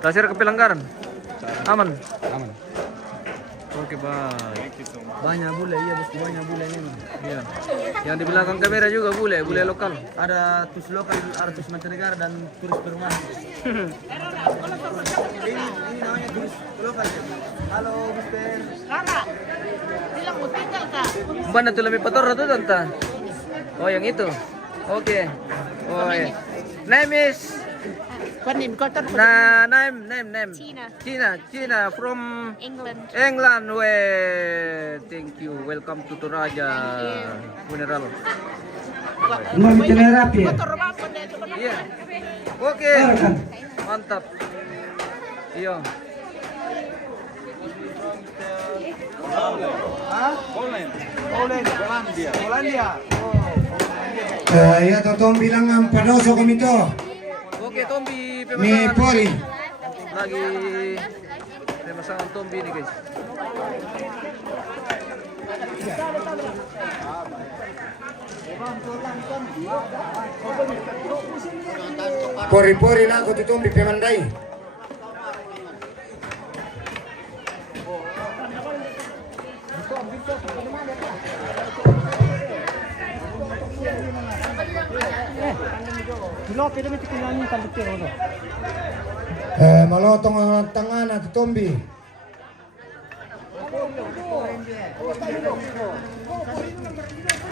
Tasir ke pelanggaran. Aman. Oke, baik. Banyak bule, iya bosku, banyak bule ini. Iya. Yang di belakang kamera juga bule lokal. Ada turis lokal, ada turis mancanegara dan turis perumahan. Ini namanya turis lokal. Halo, Mister. Kakak, bilang mau tinggal kak. Mana tuh lebih kotor tuh tante? Oh, yang itu. Oke. Oh, iya. Name is Panin kotor. name. China from England. England. Thank you. Welcome to Toraja Funeral. Mau terapi. Kotor apa deh? Iya. Oke. Mantap. Iya. Polandia. Ya totong bilang ang panoso komito. Oke, Tombi Ni pemasangan. Pori. Lagi pemasangan Tombi nih, guys. Pori-pori lang ko tutong pipemandai. Malotong ang tangan at tombi.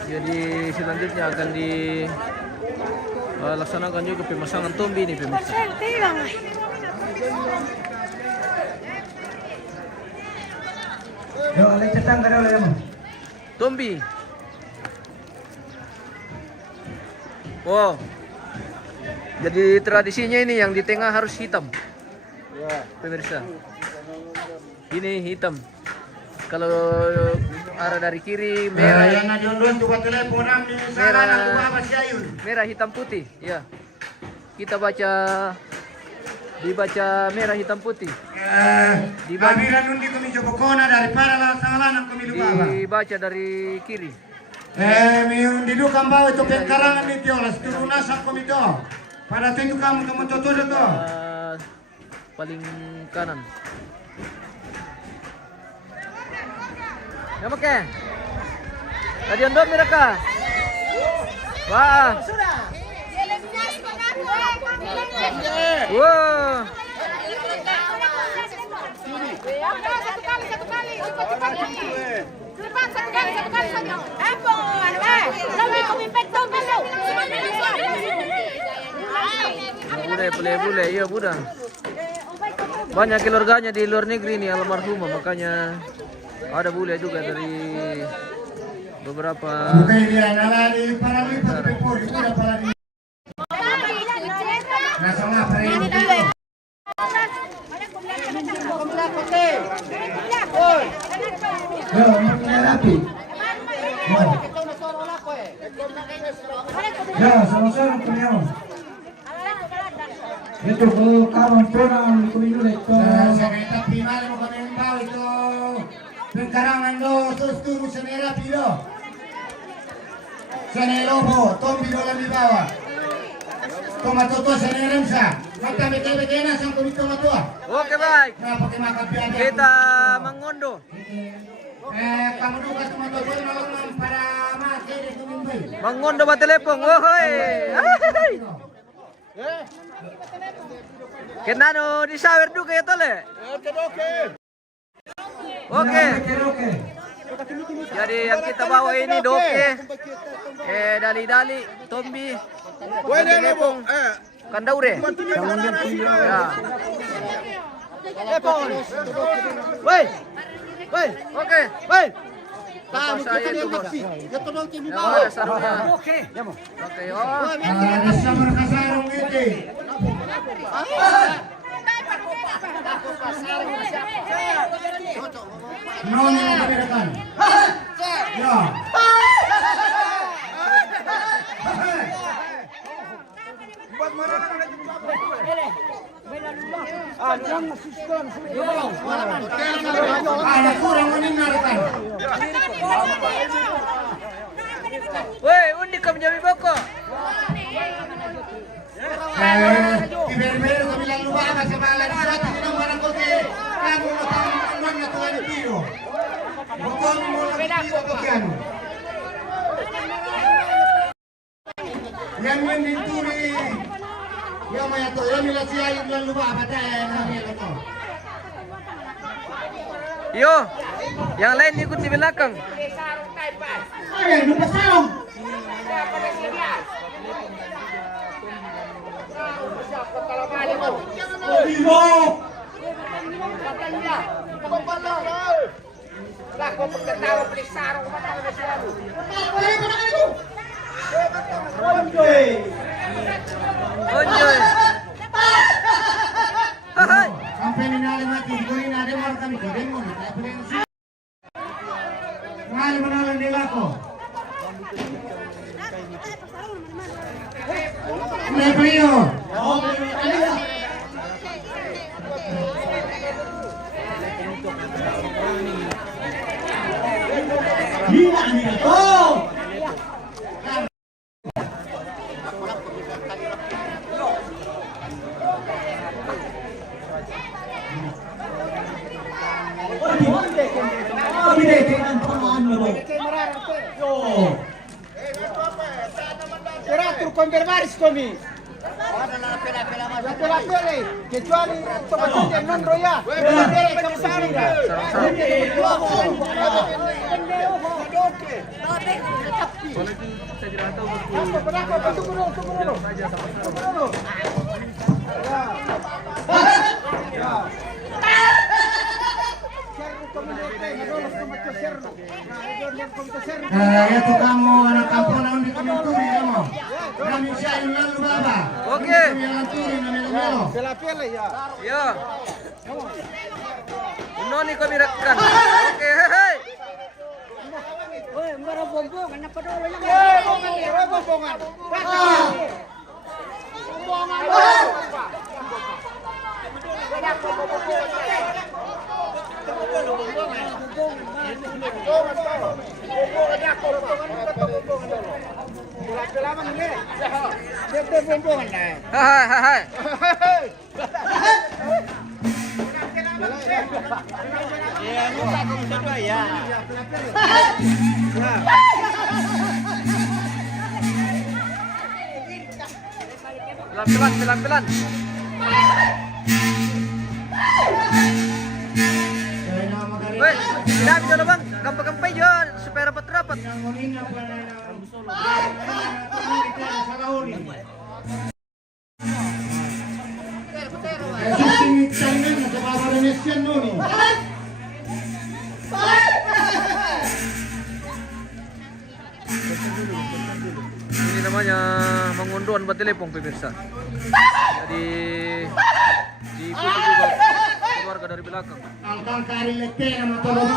Jadi selanjutnya akan laksanakan juga pemasangan tombi ini pemirsa. Yo, alay cetang kada ulah mo. Tombi. Wow. Jadi tradisinya ini yang di tengah harus hitam. Pemirsa. Ini hitam. Kalau arah dari kiri merah. Merah hitam putih. Ya. Kita dibaca merah hitam putih. Dibaca dari kiri. Paling kanan. Nama ke? Tadi ando mereka. Wah. Wow. Bule, iya Buddha. Banyak keluarganya di luar negeri nih almarhumah, makanya ada bule juga dari beberapa. Ya, sama-sama punya. Itu kawan orang kuliah itu. Saya prima mo kami mbao ito. Pengkarangan lo susturu senera pilo. Senelo po, tombi lo lang bawa. Tomatoto senera sa. Mata bete na sang kumito mato. Oke baik. Na pakai makan piada. Kita mengondo. Kamu duka tomatoto na para mate de tumimbay. Mengondo ba telepon? Ohoy. Kenano di sawer juga ya tole? Oke. Jadi yang kita bawa ini doke, dali-dali, tombi, telepon, kandaure. Ya. Woi, woi, oke, woi. Bapak saya itu bos. Ya, sarungnya. Oke, oh. Nasa markasarong iti. Nono kabirakan. Ya. Buat mana ada kurang mendengarkan. Woi, undi kamu jami boko. Iber-iber kami lalu bawa sa balan suatu ng barang kote. Kamu natang na tuwan ni Pino. Bukong mo na Pino ko kano. Yan yung dinturi. Yung maya to, yung nila siya yung lalu bawa patay na nila to. Yo, yang lain ikut di belakang. Ay, lupa sarong. Ibo! Onjoy. Hai. Sampai minale mati, kunin ada mar kami ko demo ni. Ngali manalo nila ko. May priyo. Hina ni to. Tiratur converbaris kami. pela-pela, kecuali tomatnya non roya. Pela-pela kamu sarga. Soalnya itu saya tidak tahu betul. Tunggu dulu. Saja sama-sama. Ya tu kamu anak kampung naon di komenturi kamu. Kami siya yung lalu baba. Oke. Pela-pela ya. Ya. Noni kami rekkan. Oke, hei. Woi, marabong-bong, anak pa dolo niya. Bongan. Hai. Pelan-pelan. Weh, dami dulu bang, gampang-gampang juga supaya rapat-rapat. Ini namanya mengunduhan buat telepon pemirsa. Jadi diikuti juga keluarga dari belakang. Alkal kari lete nama tolong.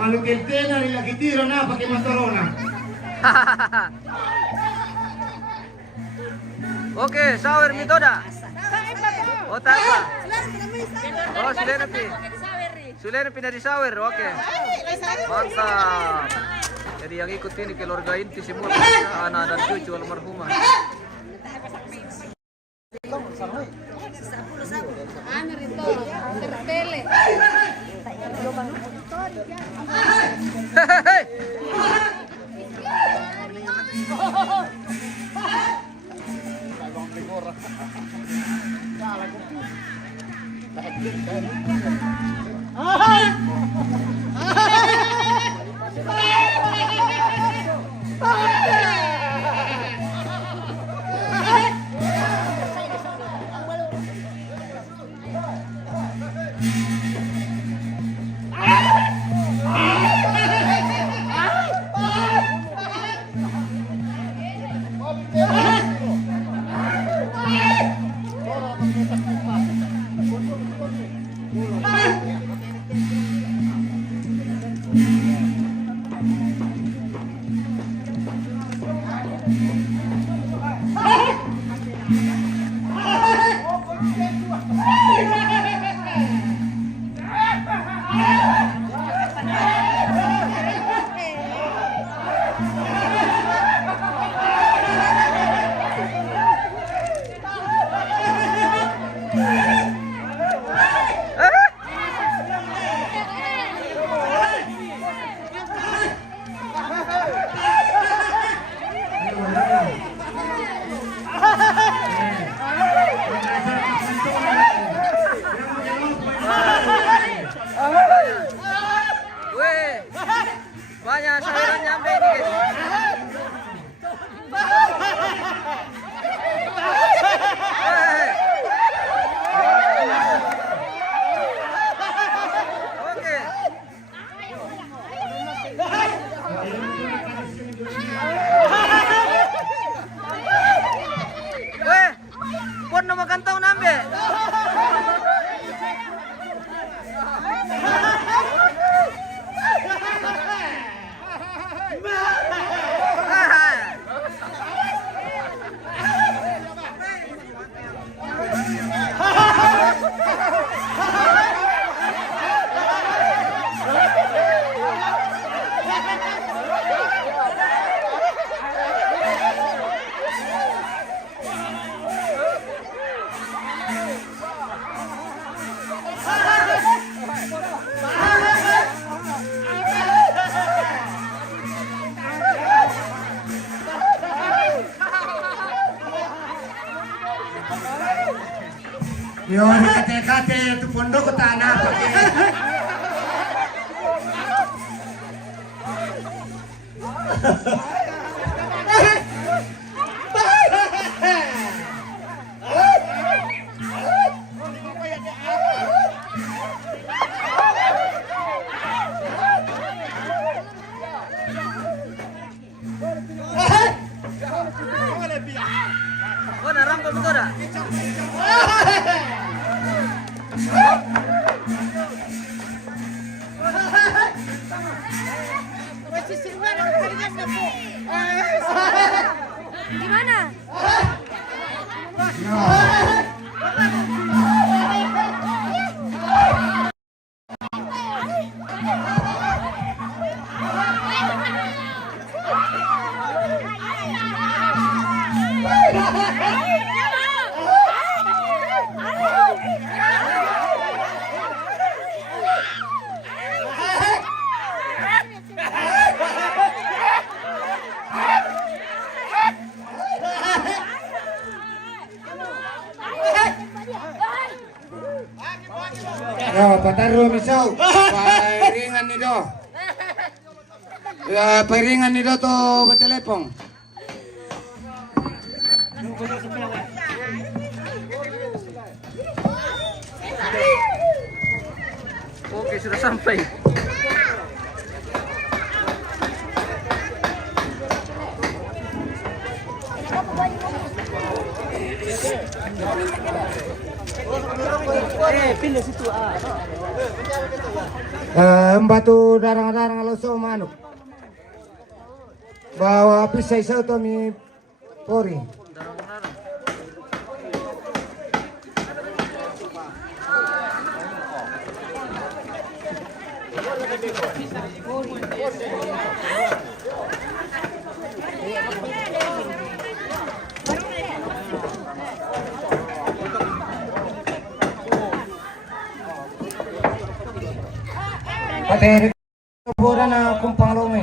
Malu keltena rin lagi tiro na pakai motorona. Oke, shower metoda. Oh, tak apa. Oh, sudah pindah di shower. Oke. Mantap. Jadi yang ikut ini keluarga inti semua, anak dan cucu almarhumah. Yo, kate-kate itu pondok ke tanah pakai. Oh, narangkol betul dah. Gimana? Yo, pataruh misau. Pairingan ni do. Ya, pairingan ni do to bertelepon. Oke, sudah sampai. Pindah situ Batu darang-darang langsung manuk. Bawa pisau to mi pori. Pateri bola na kumpang lome.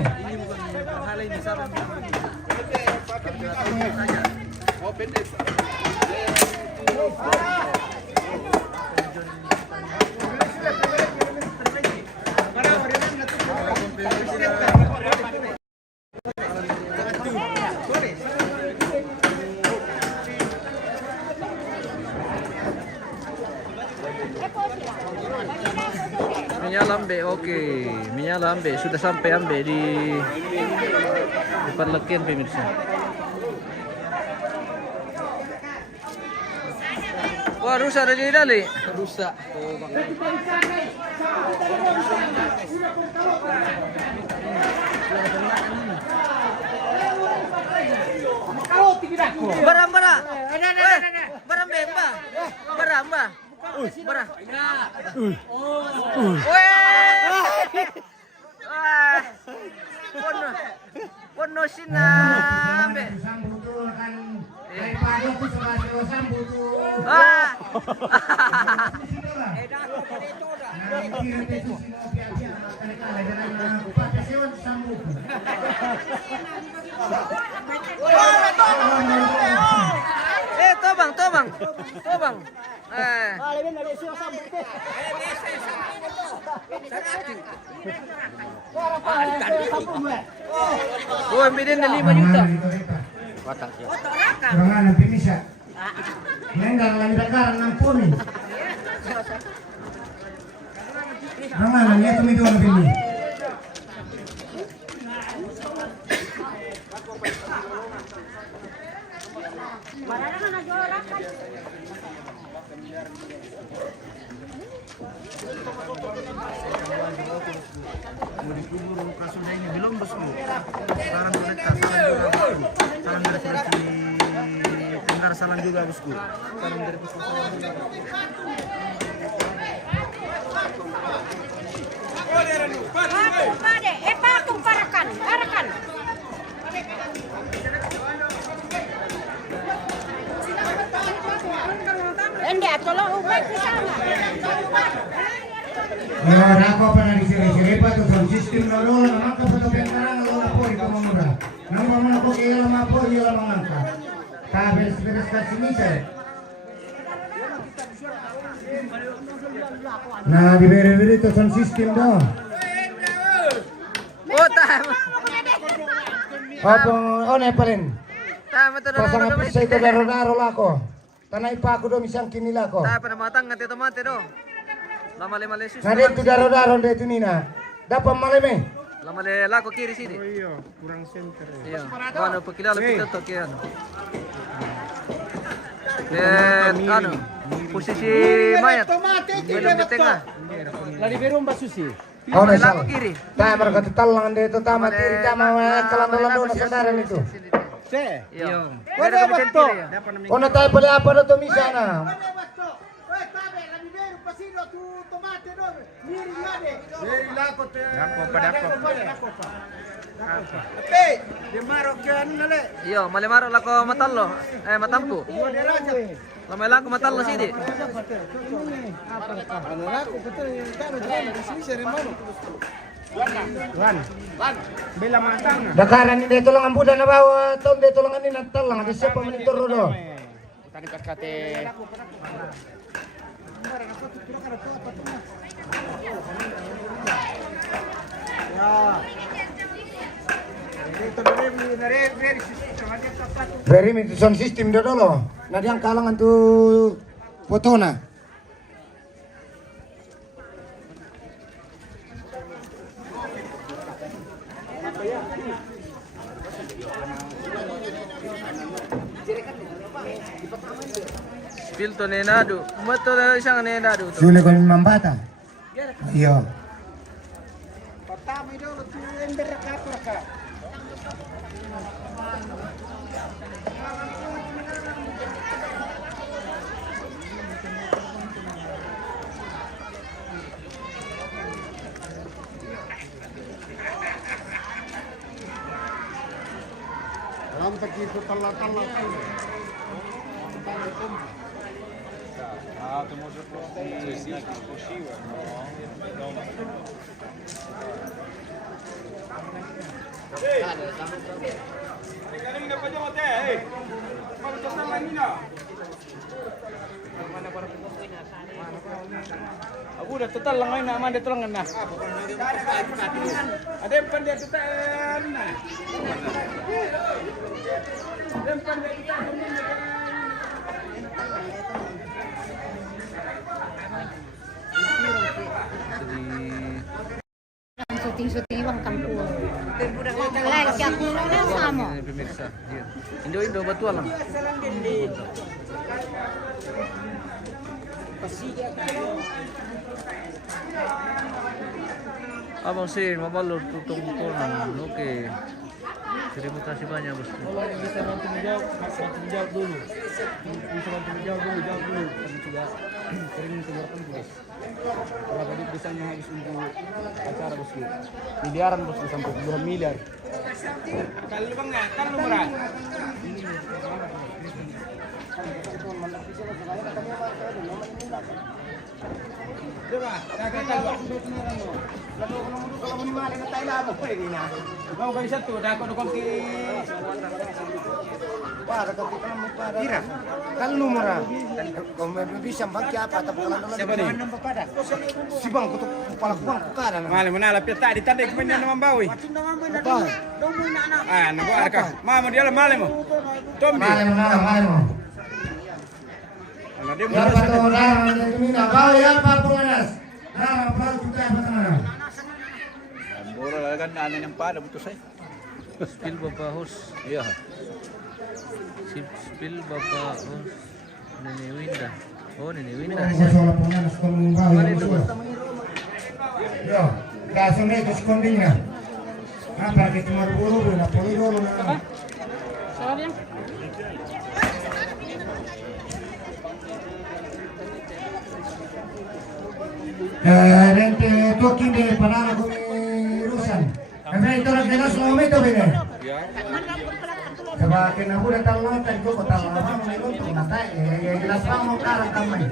Minyak lambe, oke. Minyak lambe sudah sampai ambe di depan lekian pemirsa. Wah, rusak ada di dali. Rusak. Bara. Bara mbemba. Bara. Pono sinambe. Tobang. Oh, ambilin na 5 juta. Kurangan ng pinisa. Nenggang lang dakaran ng punin. Kurangan niya tumido ng pini. ini belum bosku. Salam boneka, salam dari Sulawesi Tenggara, salam juga bosku. Salam dari bosku. Parakan. Enggak, tolong ubah ke sana. Ako pa na disiri-siri pa to sound system na lo naman kapag karang lo na po ikaw mamura. Nang mamuna po kayo lamang po iyo lamang angka. Beres-beres ka sinisa. Nah, diberi itu sound system dong. Oh, tama. Apa oh nepalin. Tama to. Pasangan pisah itu daro-daro lako. Tanah ipa aku do misang kini lako. Tama pa na matang ngati tomate do. Lamale sus. Nah, dia itu daro-daro dia itu nina. Dapat maleme. Lamale lako kiri sini. Iya, kurang center. Iya. Ano pakilala kita to kaya ano. Ano, posisi mayat. Belum di tengah. La libero un basusi. Oh, misal. Lako kiri. Tama mereka talang dia itu tama kiri tama kalandu-landu na sandaran itu. Iya. Wala Ada ba kapitan to? kiri ya. Ono tayo pala apa do to misana. Iya, malimaro lako matallo. Matampo. Lamay lako matallo sini. Bila matang. Dakaran ini tulang ambuda na bawa tahun dia tulangan ini natalang di siapa menitur do. Tadi kate. Very itu sound system do dolo. Nah yang kalangan tu fotona. Pilto nenado. Mato na siyang nenado to. Sulit kon mambata. Iya. Pertama itu tu ember raka. Lantak itu telat-telat. Aku udah total lang ngayon naman dito lang na. Ada yang pandai total na. Ada yang pandai total. Syuting-syuting ibang kampung. Like ako na sama. Pemirsa. Indo betul lang. Abang Sir, mabalur tutong tunan. Oke. Terima kasih banyak bos. Bisa bantu menjawab dulu. Bisa bantu menjawab dulu. Kami tidak sering keluarkan tugas. Kalau tadi bisanya habis untuk acara bosku. Miliaran bosku sampai 2 miliar. Kalau bang ya, kalau murah. Coba, mau kali satu, dah kau dukung ki. Para kau kita mau para. Kira. Kalau murah. Kau bisa bagi apa tapi kalau si bang kutu kepala bang kukara. Malam mana lah peta di tanda kemenyan nama bawi. Apa? Ah, nak buat apa? Malam dia lah malam. Tombi. Malam. Dia Ya patut orang yang kemina. Kau ya apa penganas? Nah, apa juga apa sana? Bora lah kan anak yang pada betul saya. Spill Bapak Hos. Iya. Spill Bapak Hos. Nenek Winda. Oh, Nenek Winda. Soal penganas kau mengubah itu. Yo, langsung itu sekondingnya. Apa kita mau buru na poliro na. Soalnya Rente toki de panara kumi rusan. Kami itu orang jelas lama itu bine. Sebab kena budak talang tadi kau talang apa menurut tu nata jelas lama karang kami.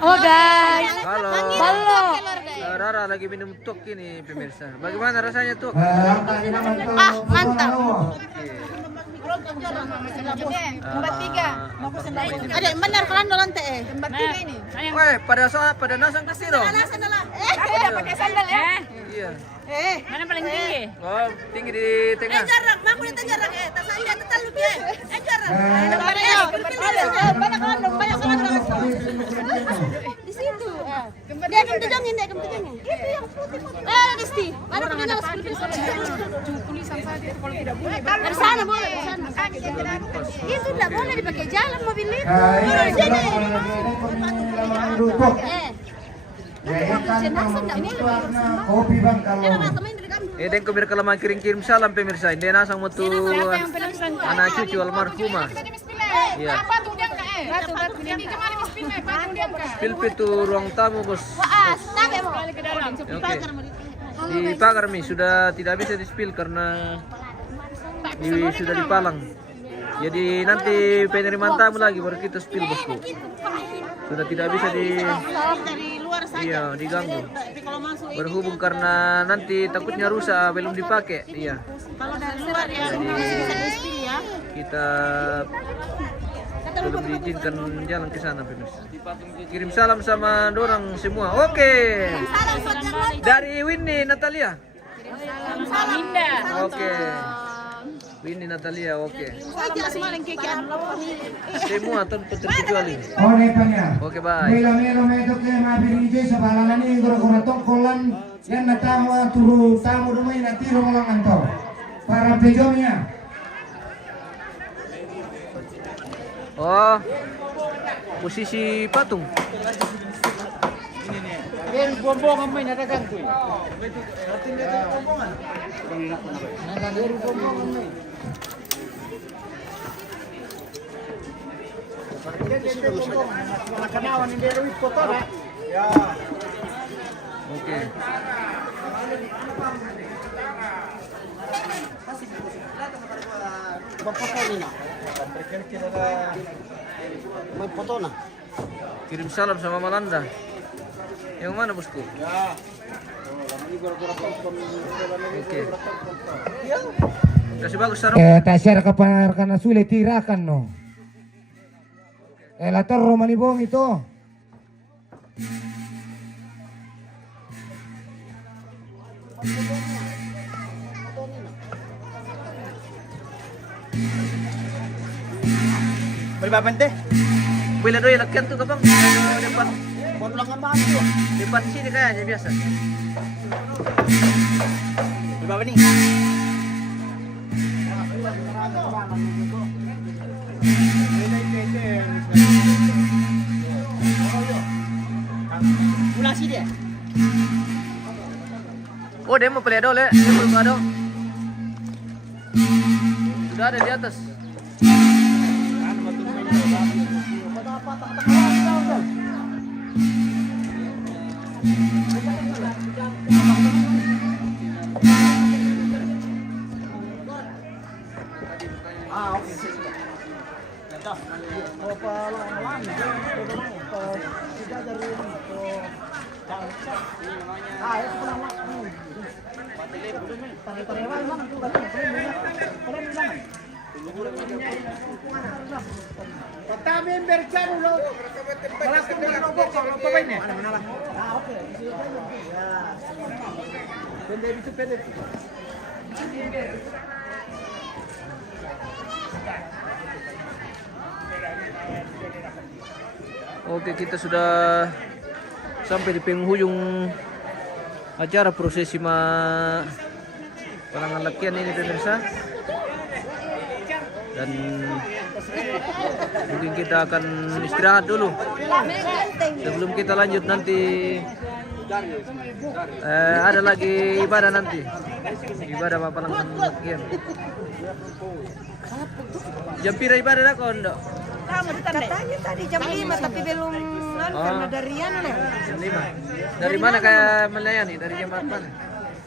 Oh guys. Halo. Rara lagi minum tok ini pemirsa. Bagaimana rasanya tok? Mantap. Ada yang benar kan dolan teh. Tempat tiga ini. Weh, pada nasang kasih dong. Aku udah pakai sandal ya. Iya. Mana paling tinggi? Oh, tinggi di tengah. Jarak, aku udah jarak tas saya terlalu dia. Jarak. Banyak kan dong, banyak kan di situ. Dia akan tejangin, dia akan tejangin. Itu yang putih. Disti. Ada penjang seperti itu. Tulisan saja itu kalau tidak boleh. Dari sana boleh, dari sana. Itu tidak boleh dipakai jalan mobil itu. Kopi bang kalau Dan kebir kalau kirim salam pemirsa. Dia nasang mutu anak cucu almarhumah. Iya. Spill itu ruang tamu bos. Oke. Di pagar mi sudah tidak bisa di spill karena sudah dipalang. Jadi nanti penerimaan tamu lagi baru kita spill bosku. Sudah tidak bisa diganggu. Berhubung karena nanti takutnya rusak belum dipakai. Iya. Kalau dari luar ya masih bisa di spill ya. Kita belum diizinkan jalan ke sana pemirsa. Kirim salam sama dorang semua. Oke. Dari Winnie Natalia. Linda. Oke. Winnie Natalia, oke. Semua tanpa terkecuali. Oke, bye. Melo meto ke mabirije sebalangan ini gora tongkolan yang natawa turu tamu rumah nanti rumah anto. Para pejomnya. Oh, posisi patung. Yang bombongan main ada ganggu. Oke. Kirim salam sama Malanda. Yang mana bosku? Oke. Kasih bagus sarung. Tasya kapan karena sulit tirakan no. Latar Romanibong itu. Berapa teh? Bila doi lakian tuh kapang depan. Depan sini kayaknya biasa. Berapa nih? Mulasi dia. Oh, dia mau peledo le, dia belum ada. Sudah ada di atas. Oke, kita sudah sampai di penghujung acara prosesi penangan lakian ini pemirsa. Dan mungkin kita akan istirahat dulu sebelum kita lanjut nanti. Ada lagi ibadah nanti, ibadah penangan lakian. Jam pira ibadah dah kau ndok? Katanya tadi jam 5 tapi belum karena dari jam 5. Dari mana kayak melayani? Dari jemaat mana?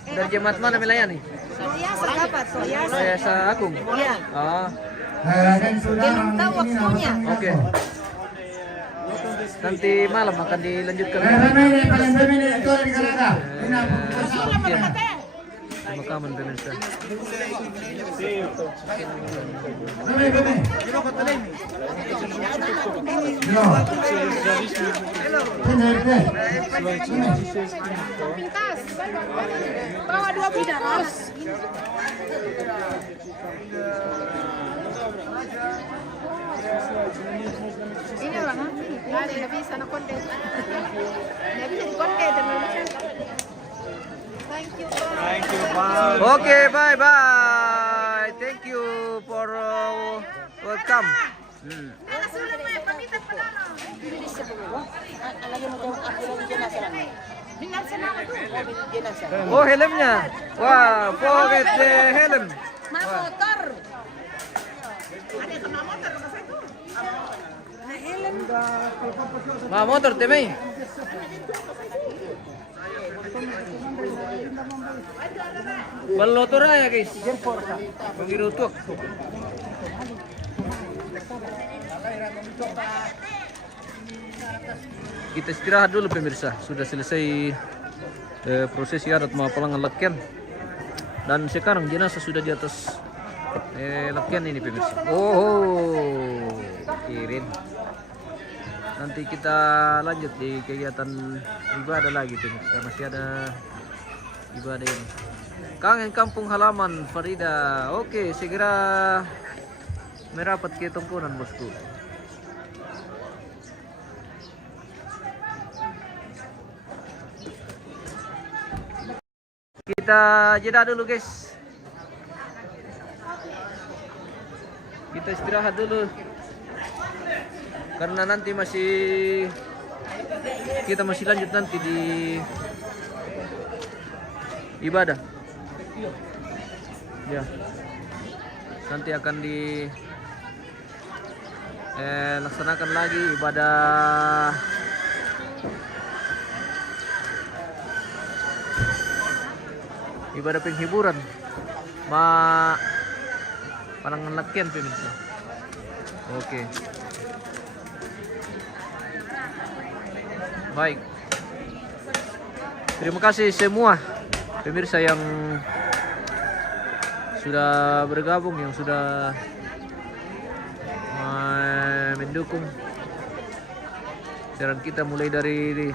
Dari jemaat mana melayani? Soyasa Agung. Iya. Oh. Belum tahu waktunya. Oke. Nanti malam akan dilanjutkan. pemakaman pemirsa. Pintas. Bawa 2 bidara. Ini orang nggak bisa nak konten. Nggak bisa dikonten teman-teman. Thank you. Okay, bye bye. Thank you for welcome. Oh, helmnya. Wah, forget the helm. Motor. Ma motor temay. Balotor ya guys. Mengirutuk. Kita istirahat dulu pemirsa. Sudah selesai prosesi adat pengapalangan lakian. Dan sekarang jenazah sudah di atas lakian ini pemirsa. Oh, kirim. Nanti kita lanjut di kegiatan ibadah lagi pemirsa. Masih ada ibadah ini. Kangen kampung halaman Farida. Oke, segera merapat ke tongkonan bosku. Kita jeda dulu guys. Kita istirahat dulu. Karena nanti kita masih lanjut nanti di ibadah. Ya. Nanti akan laksanakan lagi ibadah penghiburan Palangan Lakian pemirsa. Oke. Baik. Terima kasih semua pemirsa yang sudah bergabung, yang sudah mendukung siaran kita mulai dari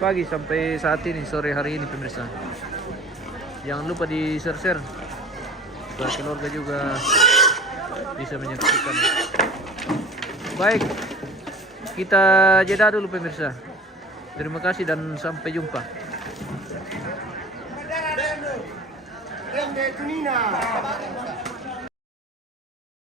pagi sampai saat ini, sore hari ini pemirsa. Jangan lupa di share supaya keluarga juga bisa menyaksikan. Baik, kita jeda dulu pemirsa. Terima kasih dan sampai jumpa. Tunina.